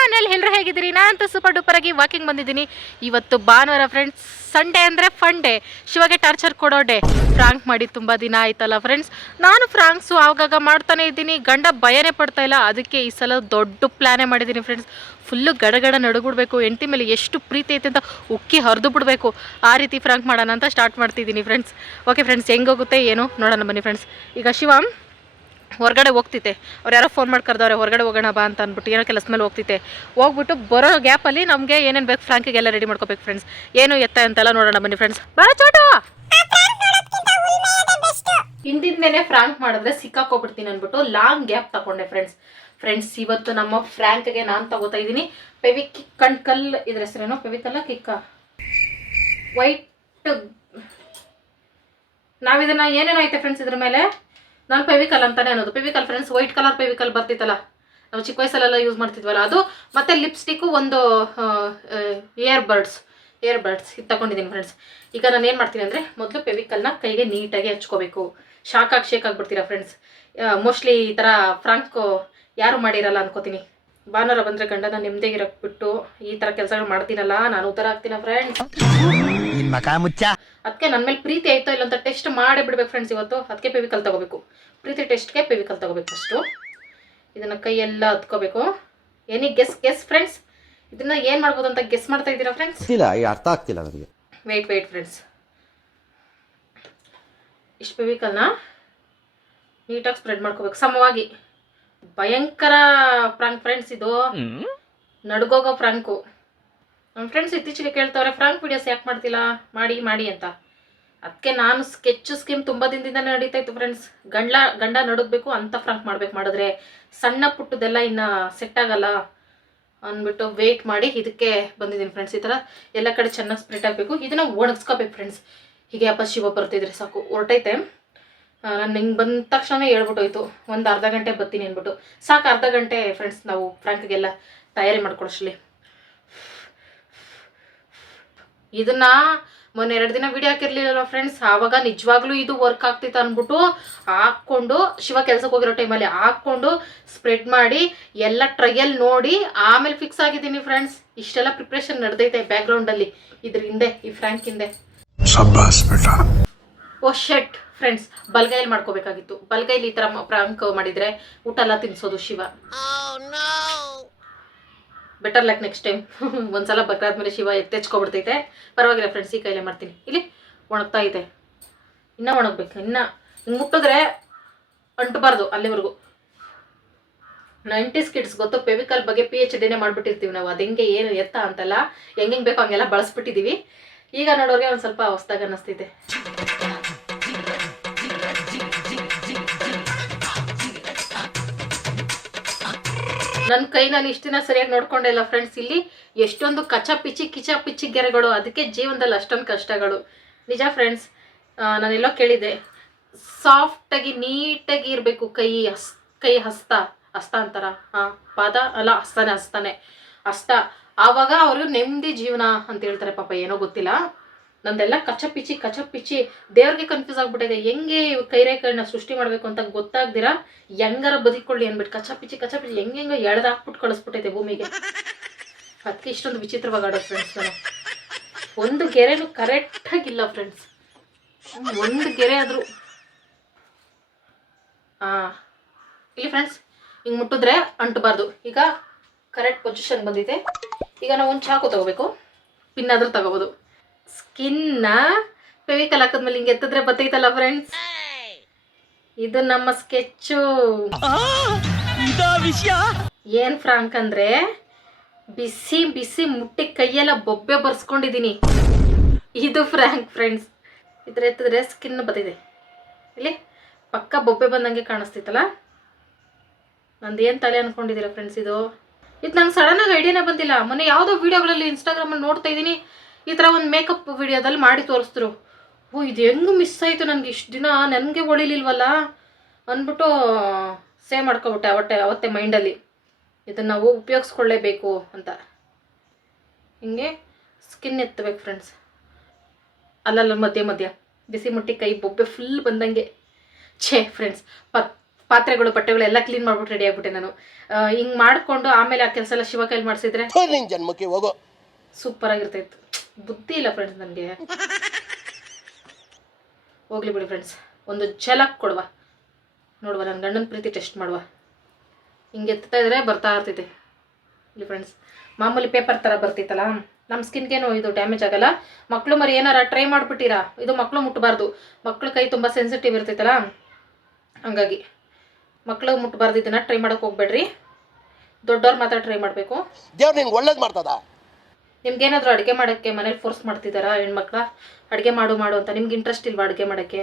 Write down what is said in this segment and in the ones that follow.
Channel ಎಲ್ಲರೂ ಹೇಗಿದ್ದೀರಿ? ನಾನಂತೂ ಸೂಪರ್ ಡೂಪರ್ ಆಗಿ ವಾಕಿಂಗ್ ಬಂದಿದ್ದೀನಿ. ಇವತ್ತು ಭಾನುವಾರ ಫ್ರೆಂಡ್ಸ್, ಸಂಡೇ ಅಂದರೆ ಫನ್ ಡೇ, ಶಿವಗೆ ಟಾರ್ಚರ್ ಕೊಡೋ ಡೇ. ಫ್ರಾಂಕ್ ಮಾಡಿ ತುಂಬ ದಿನ ಆಯ್ತಲ್ಲ ಫ್ರೆಂಡ್ಸ್. ನಾನು ಫ್ರಾಂಕ್ಸು ಆಗಾಗ ಮಾಡ್ತಾನೆ ಇದ್ದೀನಿ, ಗಂಡ ಭಯನೇ ಪಡ್ತಾ ಇಲ್ಲ. ಅದಕ್ಕೆ ಈ ಸಲ ದೊಡ್ಡ ಪ್ಲ್ಯಾನೇ ಮಾಡಿದ್ದೀನಿ ಫ್ರೆಂಡ್ಸ್. ಫುಲ್ಲು ಗಡಗಡ ನಡುಗುಡ್ಬೇಕು, ಹೆಂಡತಿ ಮೇಲೆ ಎಷ್ಟು ಪ್ರೀತಿ ಐತೆ ಅಂತ ಉಕ್ಕಿ ಹರಿದು ಬಿಡಬೇಕು, ಆ ರೀತಿ ಫ್ರಾಂಕ್ ಮಾಡೋಣ ಅಂತ ಸ್ಟಾರ್ಟ್ ಮಾಡ್ತಿದ್ದೀನಿ ಫ್ರೆಂಡ್ಸ್. ಓಕೆ ಫ್ರೆಂಡ್ಸ್, ಹೆಂಗೋಗುತ್ತೆ ಏನು ನೋಡೋಣ ಬನ್ನಿ ಫ್ರೆಂಡ್ಸ್. ಈಗ ಶಿವ ಹೊರಗಡೆ ಹೋಗ್ತಿದ್ದೆ, ಅವ್ರು ಯಾರೋ ಫೋನ್ ಮಾಡಿ ಕರೆದವ್ರೆ, ಹೊರಗಡೆ ಹೋಗೋಣ ಬಾ ಅಂತ ಅಂದ್ಬಿಟ್ಟು ಏನೋ ಕೆಲಸ ಮೇಲೆ ಹೋಗ್ತಿದ್ದೆ. ಹೋಗ್ಬಿಟ್ಟು ಬರೋ ಗ್ಯಾಪಲ್ಲಿ ನಮಗೆ ಏನೇನು ಬೇಕು ಫ್ರಾಂಕಿಗೆಲ್ಲ ರೆಡಿ ಮಾಡ್ಕೋಬೇಕು ಫ್ರೆಂಡ್ಸ್. ಏನು ಎತ್ತ ಅಂತೆಲ್ಲ ನೋಡೋಣ ಬನ್ನಿ ಫ್ರೆಂಡ್ಸ್. ಬರ ಚೋಟು, ಹಿಂದಿಂದೇನೆ ಫ್ರಾಂಕ್ ಮಾಡಿದ್ರೆ ಸಿಕ್ಕಾಕೋಗ್ಬಿಡ್ತೀನಿ ಅಂದ್ಬಿಟ್ಟು ಲಾಂಗ್ ಗ್ಯಾಪ್ ತಗೊಂಡೆ ಫ್ರೆಂಡ್ಸ್. ಇವತ್ತು ನಮ್ಮ ಫ್ರಾಂಕ್ಗೆ ನಾನು ತಗೋತಾ ಇದ್ದೀನಿ ಫೆವಿಕಿಕ್ ಕಲ್, ಇದ್ರ ಹೆಸರೇನು ಫೆವಿಕಲ್ಲ ಕಿಕ್ಕ ವೈಟ್. ನಾವಿದನ್ನ ಏನೇನೋ ಐತೆ ಫ್ರೆಂಡ್ಸ್ ಇದ್ರ ಮೇಲೆ. ನಾನು ಫೆವಿಕಲ್ ಅಂತಾನೆ ಅನ್ನೋದು. Fevicol friends, white colour Fevicol ಬರ್ತಿತ್ತಲ್ಲ, ನಾವು ಚಿಕ್ಕ ವಯಸ್ಸಲ್ಲೆಲ್ಲ ಯೂಸ್ ಮಾಡ್ತಿದ್ವಲ್ಲ ಅದು. ಮತ್ತು ಲಿಪ್ಸ್ಟಿಕ್ಕು, ಒಂದು ಇಯರ್ ಬಡ್ಸ್ ಇದು ತಗೊಂಡಿದ್ದೀನಿ ಫ್ರೆಂಡ್ಸ್. ಈಗ ನಾನು ಏನು ಮಾಡ್ತೀನಿ ಅಂದರೆ, ಮೊದಲು ಫೆವಿಕಲ್ನ ಕೈಗೆ ನೀಟಾಗಿ ಹಚ್ಕೋಬೇಕು. ಶೇಕ್ ಆಗಿಬಿಡ್ತೀರಾ ಫ್ರೆಂಡ್ಸ್. ಮೋಸ್ಟ್ಲಿ ಈ ಥರ ಫ್ರಾಂಕ್ ಯಾರು ಮಾಡಿರಲ್ಲ ಅನ್ಕೋತೀನಿ. ಭಾನುವಾರ ಬಂದರೆ ಗಂಡನ ನೆಮ್ಮದಿಗಿರಕ್ಕೆ ಬಿಟ್ಟು ಈ ಥರ ಕೆಲಸಗಳು ಮಾಡ್ತೀನಲ್ಲ, ನಾನು ಉತ್ತರ ಆಗ್ತೀನ ಫ್ರೆಂಡ್ಸ್. ಅದಕ್ಕೆ ನನ್ನ ಮೇಲೆ ಪ್ರೀತಿ ಆಯ್ತೋ ಇಲ್ಲ ಅಂತ ಟೆಸ್ಟ್ ಮಾಡೇ ಬಿಡ್ಬೇಕು ಫ್ರೆಂಡ್ಸ್ ಇವತ್ತು. ಅದಕ್ಕೆ ಫೆವಿಕಲ್ ತಗೋಬೇಕು, ಪ್ರೀತಿ ಟೆಸ್ಟ್ಗೆ ಫೆವಿಕಲ್ ತಗೋಬೇಕು ಫಸ್ಟು. ಇದನ್ನು ಕೈಯೆಲ್ಲ ಹತ್ಕೋಬೇಕು. ಏನಿ ಗೆಸ್ ಫ್ರೆಂಡ್ಸ್, ಇದನ್ನ ಏನು ಮಾಡ್ಬೋದು ಅಂತ ಗೆಸ್ ಮಾಡ್ತಾ ಇದ್ದೀರಾ ಫ್ರೆಂಡ್ಸ್? ಅರ್ಥ ಆಗ್ತಿಲ್ಲ ನನಗೆ. Wait friends. ಇಷ್ಟು ಫೆವಿಕಲ್ನ ನೀಟಾಗಿ ಸ್ಪ್ರೆಡ್ ಮಾಡ್ಕೋಬೇಕು ಸಮವಾಗಿ. ಭಯಂಕರ ಫ್ರಾಂಕ್ ಫ್ರೆಂಡ್ಸ್ ಇದು, ನಡ್ಗೋಗೋ ಫ್ರಾಂಕು. ನಮ್ಮ ಫ್ರೆಂಡ್ಸ್ ಇತ್ತೀಚೆಗೆ ಕೇಳ್ತವ್ರೆ, ಫ್ರಾಂಕ್ ವಿಡಿಯೋಸ್ ಯಾಕೆ ಮಾಡ್ತಿಲ್ಲ, ಮಾಡಿ ಅಂತ. ಅದಕ್ಕೆ ನಾನು ಸ್ಕೆಮ್ ತುಂಬ ದಿನದಿಂದ ನಡೀತಾ ಇತ್ತು ಫ್ರೆಂಡ್ಸ್. ಗಂಡ ನಡುಗಬೇಕು ಅಂತ ಫ್ರಾಂಕ್ ಮಾಡಿದ್ರೆ ಸಣ್ಣ ಪುಟ್ಟದೆಲ್ಲ ಇನ್ನು ಸೆಟ್ ಆಗಲ್ಲ ಅಂದ್ಬಿಟ್ಟು ವೆಯ್ಟ್ ಮಾಡಿ ಇದಕ್ಕೆ ಬಂದಿದ್ದೀನಿ ಫ್ರೆಂಡ್ಸ್. ಈ ಥರ ಎಲ್ಲ ಕಡೆ ಚೆನ್ನಾಗಿ ಸ್ಪ್ರೆಡ್ ಆಗಬೇಕು. ಇದನ್ನು ಒಣಗಿಸ್ಕೋಬೇಕು ಫ್ರೆಂಡ್ಸ್. ಹೀಗೆ ಅಪ್ಪ ಶಿವ ಬರ್ತಿದ್ರೆ ಸಾಕು, ಹೊರಟೈತೆ. ನಾನು ಹಿಂಗೆ ಬಂದ ತಕ್ಷಣ ಹೇಳ್ಬಿಟ್ಟೋಯ್ತು, ಒಂದು ಅರ್ಧ ಗಂಟೆ ಬರ್ತೀನಿ ಅಂದ್ಬಿಟ್ಟು. ಸಾಕು ಅರ್ಧ ಗಂಟೆ ಫ್ರೆಂಡ್ಸ್, ನಾವು ಫ್ರಾಂಕ್ಗೆಲ್ಲ ತಯಾರಿ ಮಾಡ್ಕೊಳಷ್ಟಲಿ. ಇದನ್ನ ಮೊನ್ನೆ 2 ದಿನ ವಿಡಿಯೋ ಹಾಕಿರ್ಲಿಲ್ಲ ಫ್ರೆಂಡ್ಸ್, ಆವಾಗ ನಿಜವಾಗ್ಲೂ ಇದು ವರ್ಕ್ ಆಗ್ತಿತ್ತು ಅಂದ್ಬಿಟ್ಟು ಹಾಕ್ಕೊಂಡು, ಶಿವ ಕೆಲ್ಸಕ್ಕೆ ಹೋಗಿರೋ ಟೈಮಲ್ಲಿ ಹಾಕ್ಕೊಂಡು ಸ್ಪ್ರೆಡ್ ಮಾಡಿ ಎಲ್ಲ ಟ್ರಯಲ್ ನೋಡಿ ಆಮೇಲೆ ಫಿಕ್ಸ್ ಆಗಿದ್ದೀನಿ ಫ್ರೆಂಡ್ಸ್. ಇಷ್ಟೆಲ್ಲ ಪ್ರಿಪ್ರೇಷನ್ ನಡೆದೈತೆ ಬ್ಯಾಕ್ಗ್ರೌಂಡಲ್ಲಿ ಇದ್ರ ಹಿಂದೆ, ಈ ಫ್ರಾಂಕ್ ಹಿಂದೆ. ಓ ಶೆಟ್ ಫ್ರೆಂಡ್ಸ್, ಬಲ್ಗೈಲಿ ಮಾಡ್ಕೋಬೇಕಾಗಿತ್ತು. ಬಲ್ಗೈಲಿ ಈ ಥರ ಫ್ರಾಂಕ್ ಮಾಡಿದರೆ ಊಟ ಎಲ್ಲ ತಿನ್ಸೋದು Shiva. Better like next time. ಒಂದ್ಸಲ ಬಗ್ರಾದ್ಮೇಲೆ ಶಿವ ಎತ್ತೆಚ್ಕೊಬಿಡ್ತೈತೆ. ಪರವಾಗಿಲ್ಲ ಫ್ರೆಂಡ್ಸ್, ಈ ಕೈಲೇ ಮಾಡ್ತೀನಿ. ಇಲ್ಲಿ ಒಣಗ್ತಾ ಇದೆ, ಇನ್ನೂ ಒಣಗಬೇಕು. ಇನ್ನು ಹಿಂಗೆ ಮುಟ್ಟಿದ್ರೆ ಅಂಟಬಾರ್ದು ಅಲ್ಲಿವರೆಗೂ. 90s ಕಿಡ್ಸ್ ಗೊತ್ತು, ಫೆವಿಕಲ್ ಬಗ್ಗೆ PhDನೇ ಮಾಡಿಬಿಟ್ಟಿರ್ತೀವಿ ನಾವು. ಅದು ಹೆಂಗೆ ಏನು ಎತ್ತ ಅಂತಲ್ಲ, ಹೆಂಗೆ ಬೇಕೋ ಹಂಗೆಲ್ಲ ಬಳಸ್ಬಿಟ್ಟಿದ್ದೀವಿ. ಈಗ ನೋಡೋರಿಗೆ ಒಂದು ಸ್ವಲ್ಪ ಹೊಸ್ದಾಗಿ ಅನ್ನಿಸ್ತೈತೆ. ನನ್ನ ಕೈ ನಾನು ಇಷ್ಟು ದಿನ ಸರಿಯಾಗಿ ನೋಡ್ಕೊಂಡೆ ಇಲ್ಲ ಫ್ರೆಂಡ್ಸ್. ಇಲ್ಲಿ ಎಷ್ಟೊಂದು ಕಿಚ ಪಿಚಿ ಗೆರೆಗಳು, ಅದಕ್ಕೆ ಜೀವನದಲ್ಲಿ ಅಷ್ಟೊಂದು ಕಷ್ಟಗಳು. ನಿಜ ಫ್ರೆಂಡ್ಸ್. ನಾನೆಲ್ಲೋ ಕೇಳಿದ್ದೆ, ಸಾಫ್ಟಾಗಿ ನೀಟಾಗಿ ಇರಬೇಕು ಕೈ ಹಸ್ತ ಅಂತಾರ, ಪಾದ ಅಲ್ಲ, ಹಸ್ತ. ಆವಾಗ ಅವರು ನೆಮ್ಮದಿ ಜೀವನ ಅಂತ ಹೇಳ್ತಾರೆ. ಪಾಪ ಏನೋ ಗೊತ್ತಿಲ್ಲ, ನಂದೆಲ್ಲ ಕಚ ಪಿಚಿ ದೇವ್ರಿಗೆ ಕನ್ಫ್ಯೂಸ್ ಆಗ್ಬಿಟ್ಟಿದೆ. ಹೆಂಗೆ ಕೈರೇಖೆಗಳನ್ನ ಸೃಷ್ಟಿ ಮಾಡಬೇಕು ಅಂತ ಗೊತ್ತಾಗ್ದಿರಾ ಹೆಂಗಾರ ಬದುಕೊಳ್ಳಿ ಅಂದ್ಬಿಟ್ಟು ಕಚ ಪಿಚಿ ಹೆಂಗೆಂಗೋ ಎಳ್ದಾಕ್ಬಿಟ್ಟು ಕಳಿಸ್ಬಿಟ್ಟೈತೆ ಭೂಮಿಗೆ. ಅದಕ್ಕೆ ಇಷ್ಟೊಂದು ವಿಚಿತ್ರವಾಗಿ ಆಡೋದು ಫ್ರೆಂಡ್ಸ್. ನಾನು ಒಂದು ಗೆರೆನೂ ಕರೆಕ್ಟಾಗಿಲ್ಲ ಫ್ರೆಂಡ್ಸ್, ಒಂದು ಗೆರೆ ಆದರೂ. ಇಲ್ಲಿ ಫ್ರೆಂಡ್ಸ್ ಹಿಂಗೆ ಮುಟ್ಟಿದ್ರೆ ಅಂಟಬಾರ್ದು. ಈಗ ಕರೆಕ್ಟ್ ಪೊಸಿಷನ್ ಬಂದಿದೆ. ಈಗ ನಾವು ಒಂದು ಚಾಕು ತಗೋಬೇಕು, ಪಿನ್ನಾದ್ರೂ ತಗೋಬೋದು. ಸ್ಕಿನ್ನ ಫೆವಿಕಲ್ ಹಾಕಿದ್ಮೇಲೆ ಹಿಂಗೆ ಎತ್ತಿದ್ರೆ ಬತ್ತೈತಲ್ಲ ಫ್ರೆಂಡ್ಸ್, ಇದು ನಮ್ಮ ಸ್ಕೆಚ್ಚು. ಏನ್ ಫ್ರಾಂಕ್ ಅಂದ್ರೆ ಬಿಸಿ ಮುಟ್ಟಿ ಕೈಯೆಲ್ಲ ಬೊಬ್ಬೆ ಬರ್ಸ್ಕೊಂಡಿದ್ದೀನಿ. ಇದು ಫ್ರಾಂಕ್ ಫ್ರೆಂಡ್ಸ್. ಇದ್ರ ಎತ್ತಿದ್ರೆ ಸ್ಕಿನ್ ಬತ್ತಿದೆ. ಇಲ್ಲಿ ಪಕ್ಕ ಬೊಬ್ಬೆ ಬಂದಂಗೆ ಕಾಣಿಸ್ತೈತಲ್ಲ. ನಂದು ಏನು ತಲೆ ಅನ್ಕೊಂಡಿದ್ದೀರಾ ಫ್ರೆಂಡ್ಸ್? ಇದು ನಂಗೆ ಸಡನ್ನಾಗಿ ಐಡಿಯಾನೇ ಬಂದಿಲ್ಲ. ಮೊನ್ನೆ ಯಾವುದೋ ವೀಡಿಯೋಗಳಲ್ಲಿ ಇನ್ಸ್ಟಾಗ್ರಾಮಲ್ಲಿ ನೋಡ್ತಾ ಇದ್ದೀನಿ, ಈ ಥರ ಒಂದು ಮೇಕಪ್ ವಿಡಿಯೋದಲ್ಲಿ ಮಾಡಿ ತೋರಿಸಿದ್ರು. ಇದು ಹೆಂಗೆ ಮಿಸ್ ಆಯಿತು ನನಗೆ, ಇಷ್ಟು ದಿನ ನನಗೆ ಹೊಳಿಲಿಲ್ವಲ್ಲ ಅಂದ್ಬಿಟ್ಟು ಸೇವ್ ಮಾಡ್ಕೊಬಿಟ್ಟೆ ಅವತ್ತೇ ಮೈಂಡಲ್ಲಿ. ಇದನ್ನು ನಾವು ಉಪಯೋಗಿಸ್ಕೊಳ್ಳೇಬೇಕು ಅಂತ. ಹಿಂಗೆ ಸ್ಕಿನ್ ಎತ್ತಬೇಕು ಫ್ರೆಂಡ್ಸ್. ಅಲ್ಲಲ್ಲ ಮಧ್ಯ ಬಿಸಿ ಮುಟ್ಟಿ ಕೈ ಬೊಬ್ಬೆ ಫುಲ್ ಬಂದಂಗೆ. ಛೇ ಫ್ರೆಂಡ್ಸ್, ಪಾತ್ರೆಗಳು ಬಟ್ಟೆಗಳು ಎಲ್ಲ ಕ್ಲೀನ್ ಮಾಡ್ಬಿಟ್ಟು ರೆಡಿ ಆಗ್ಬಿಟ್ಟೆ ನಾನು. ಹಿಂಗೆ ಮಾಡಿಕೊಂಡು ಆಮೇಲೆ ಆ ಕೆಲಸ ಎಲ್ಲ ಶಿವ ಕೈಲಿ ಮಾಡಿಸಿದ್ರೆ ಜನ್ಮಕ್ಕೆ ಹೋಗೋ ಸೂಪರ್ ಆಗಿರ್ತೈತ್ತು. ಬುದ್ಧಿ ಇಲ್ಲ ಫ್ರೆಂಡ್ಸ್ ನನಗೆ. ಹೋಗ್ಲಿ ಬಿಡಿ ಫ್ರೆಂಡ್ಸ್, ಒಂದು ಝಲಕ್ ಕೊಡುವ, ನೋಡುವ ನನ್ನ ಗಂಡನ ಪ್ರೀತಿ ಟೆಸ್ಟ್ ಮಾಡುವ. ಹಿಂಗೆ ಎತ್ತಾ ಇದ್ರೆ ಬರ್ತಾ ಇರ್ತೈತೆ ಇಲ್ಲಿ ಫ್ರೆಂಡ್ಸ್. ಮಾಮೂಲಿ ಪೇಪರ್ ಥರ ಬರ್ತಿತ್ತಲ್ಲ, ನಮ್ಮ ಸ್ಕಿನ್ಗೇನು ಇದು ಡ್ಯಾಮೇಜ್ ಆಗಲ್ಲ. ಮಕ್ಕಳು ಮರಿ ಏನಾರ ಟ್ರೈ ಮಾಡಿಬಿಟ್ಟಿರಾ, ಇದು ಮಕ್ಕಳು ಮುಟ್ಟಬಾರ್ದು, ಮಕ್ಕಳು ಕೈ ತುಂಬ ಸೆನ್ಸಿಟಿವ್ ಇರ್ತೈತಲ್ಲ, ಹಂಗಾಗಿ ಮಕ್ಕಳು ಮುಟ್ಟಬಾರ್ದು. ಇದನ್ನು ಟ್ರೈ ಮಾಡೋಕೆ ಹೋಗ್ಬೇಡ್ರಿ, ದೊಡ್ಡವ್ರು ಮಾತ್ರ ಟ್ರೈ ಮಾಡಬೇಕು. ದೇವ್ರು ನಿಂಗೆ ಒಳ್ಳೇದು ಮಾಡ್ತದ. ನಿಮ್ಗೇನಾದರೂ ಅಡುಗೆ ಮಾಡೋಕ್ಕೆ ಮನೇಲಿ ಫೋರ್ಸ್ ಮಾಡ್ತಿದ್ದಾರಾ ಹೆಣ್ಮಕ್ಳ, ಅಡುಗೆ ಮಾಡು ಅಂತ, ನಿಮ್ಗೆ ಇಂಟ್ರೆಸ್ಟ್ ಇಲ್ವಾ ಅಡುಗೆ ಮಾಡೋಕ್ಕೆ?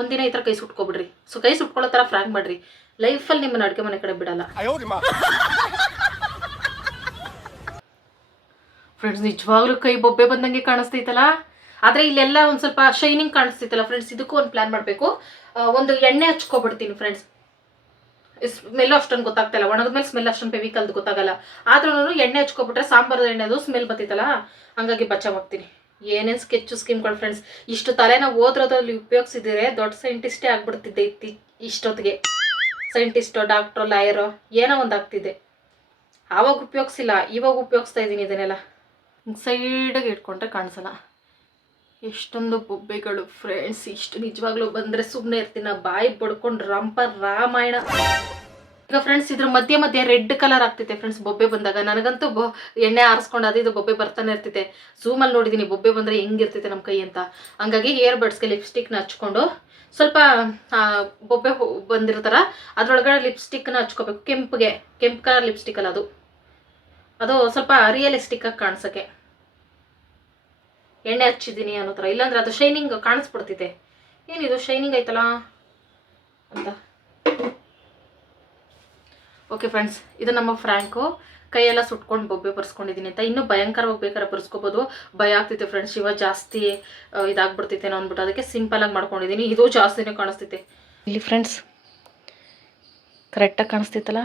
ಒಂದಿನ ಈ ಥರ ಕೈ ಸುಟ್ಕೊಬಿಡ್ರಿ. ಕೈ ಸುಟ್ಕೊಳ್ಳೋ ಥರ ಫ್ರಾಂಕ್ ಮಾಡಿರಿ, ಲೈಫಲ್ಲಿ ನಿಮ್ಮನ್ನು ಅಡುಗೆ ಮನೆ ಕಡೆ ಬಿಡಲ್ಲ ಫ್ರೆಂಡ್ಸ್. ನಿಜವಾಗ್ಲೂ ಕೈ ಬೊಬ್ಬೆ ಬಂದಂಗೆ ಕಾಣಿಸ್ತೈತಲ್ಲ, ಆದರೆ ಇಲ್ಲೆಲ್ಲ ಒಂದು ಸ್ವಲ್ಪ ಶೈನಿಂಗ್ ಕಾಣಿಸ್ತೈತಲ್ಲ ಫ್ರೆಂಡ್ಸ್. ಇದಕ್ಕೂ ಒಂದು ಪ್ಲ್ಯಾನ್ ಮಾಡಬೇಕು. ಒಂದು ಎಣ್ಣೆ ಹಚ್ಕೊಬಿಡ್ತೀನಿ ಫ್ರೆಂಡ್ಸ್. ಸ್ಮೆಲ್ ಅಷ್ಟೊಂದು ಗೊತ್ತಾಗ್ತಾಯಿಲ್ಲ, ಒಣಗಿದ್ಮೇಲೆ ಸ್ಮೆಲ್ ಅಷ್ಟೊಂದು ಫೆವಿಕಲ್ದು ಗೊತ್ತಾಗಲ್ಲ. ಆದ್ರೂ ಎಣ್ಣೆ ಹಚ್ಕೊಬಿಟ್ರೆ ಸಾಂಬಾರು ಎಣ್ಣೆದು ಸ್ಮೆಲ್ ಬರ್ತೈತಲ್ಲ, ಹಂಗಾಗಿ ಬಚಾವಾಗ್ತೀನಿ. ಏನೇನು ಸ್ಕೆಚ್ಚು ಸ್ಕೀಮ್ಗಳು ಫ್ರೆಂಡ್ಸ್. ಇಷ್ಟು ತಲೆನ ಓದ್ರೋದ್ರಲ್ಲಿ ಉಪಯೋಗಿಸಿದ್ರೆ ದೊಡ್ಡ ಸೈಂಟಿಸ್ಟೇ ಆಗ್ಬಿಡ್ತಿದ್ದೆ ಇಷ್ಟೊತ್ತಿಗೆ. ಸೈಂಟಿಸ್ಟೋ, ಡಾಕ್ಟ್ರೋ, ಲಾಯರೋ ಏನೋ ಒಂದು ಆಗ್ತಿದ್ದೆ. ಆವಾಗ ಉಪಯೋಗಿಸಿಲ್ಲ, ಇವಾಗ ಉಪಯೋಗಿಸ್ತಾ ಇದ್ದೀನಿ ಇದನ್ನೆಲ್ಲ. ಸೈಡಾಗಿ ಇಟ್ಕೊಂಡ್ರೆ ಕಾಣಿಸಲ್ಲ. ಎಷ್ಟೊಂದು ಬೊಬ್ಬೆಗಳು ಫ್ರೆಂಡ್ಸ್. ಇಷ್ಟು ನಿಜವಾಗ್ಲೂ ಬಂದರೆ ಸುಮ್ಮನೆ ಇರ್ತೀನಿ, ಬಾಯಿ ಬಡ್ಕೊಂಡು ರಂಪ ರಾಮಾಯಣ. ಈಗ ಫ್ರೆಂಡ್ಸ್ ಇದ್ರ ಮಧ್ಯೆ ಮಧ್ಯೆ ರೆಡ್ ಕಲರ್ ಆಗ್ತೈತೆ ಫ್ರೆಂಡ್ಸ್ ಬೊಬ್ಬೆ ಬಂದಾಗ. ನನಗಂತೂ ಎಣ್ಣೆ ಆರಿಸ್ಕೊಂಡು ಅದು ಇದು ಬೊಬ್ಬೆ ಬರ್ತಾನೆ ಇರ್ತೈತೆ. ಝೂಮಲ್ಲಿ ನೋಡಿದ್ದೀನಿ ಬೊಬ್ಬೆ ಬಂದರೆ ಹೆಂಗಿರ್ತೈತೆ ನಮ್ಮ ಕೈ ಅಂತ. ಹಂಗಾಗಿ ಹೇರ್ ಬಡ್ಸ್ಗೆ ಲಿಪ್ಸ್ಟಿಕ್ನ ಹಚ್ಕೊಂಡು ಸ್ವಲ್ಪ ಬೊಬ್ಬೆ ಬಂದಿರ್ತಾರ ಅದ್ರೊಳಗಡೆ ಲಿಪ್ಸ್ಟಿಕ್ನ ಹಚ್ಕೋಬೇಕು. ಕೆಂಪು ಕಲರ್ ಲಿಪ್ಸ್ಟಿಕ್ ಅಲ್ಲ ಅದು ಸ್ವಲ್ಪ ರಿಯಲಿಸ್ಟಿಕ್ಕಾಗಿ ಕಾಣಿಸೋಕ್ಕೆ ಎಣ್ಣೆ ಹಚ್ಚಿದ್ದೀನಿ ಅನ್ನೋ ಥರ. ಇಲ್ಲಾಂದ್ರೆ ಅದು ಶೈನಿಂಗ್ ಕಾಣಿಸ್ಬಿಡ್ತೈತೆ. ಏನಿದು ಶೈನಿಂಗ್ ಐತಲ್ಲ ಅಂತ. ಓಕೆ ಫ್ರೆಂಡ್ಸ್, ಇದು ನಮ್ಮ ಫ್ರ್ಯಾಂಕು. ಕೈಯೆಲ್ಲ ಸುಟ್ಕೊಂಡು ಬೊಬ್ಬೆ ಬರ್ಸ್ಕೊಂಡಿದ್ದೀನಿ ಅಂತ. ಇನ್ನೂ ಭಯಂಕರವಾಗಿ ಬೇಕಾದ್ರೆ ಬರ್ಸ್ಕೊಬೋದು. ಭಯ ಆಗ್ತೈತೆ ಫ್ರೆಂಡ್ಸ್, ಶಿವ ಜಾಸ್ತಿ ಇದಾಗ್ಬಿಡ್ತೈತೇನೋ ಅಂದ್ಬಿಟ್ಟು ಅದಕ್ಕೆ ಸಿಂಪಲಾಗಿ ಮಾಡ್ಕೊಂಡಿದ್ದೀನಿ. ಇದು ಜಾಸ್ತಿನೇ ಕಾಣಿಸ್ತೈತೆ ಇಲ್ಲಿ ಫ್ರೆಂಡ್ಸ್. ಕರೆಕ್ಟಾಗಿ ಕಾಣಿಸ್ತೈತಲ್ಲ.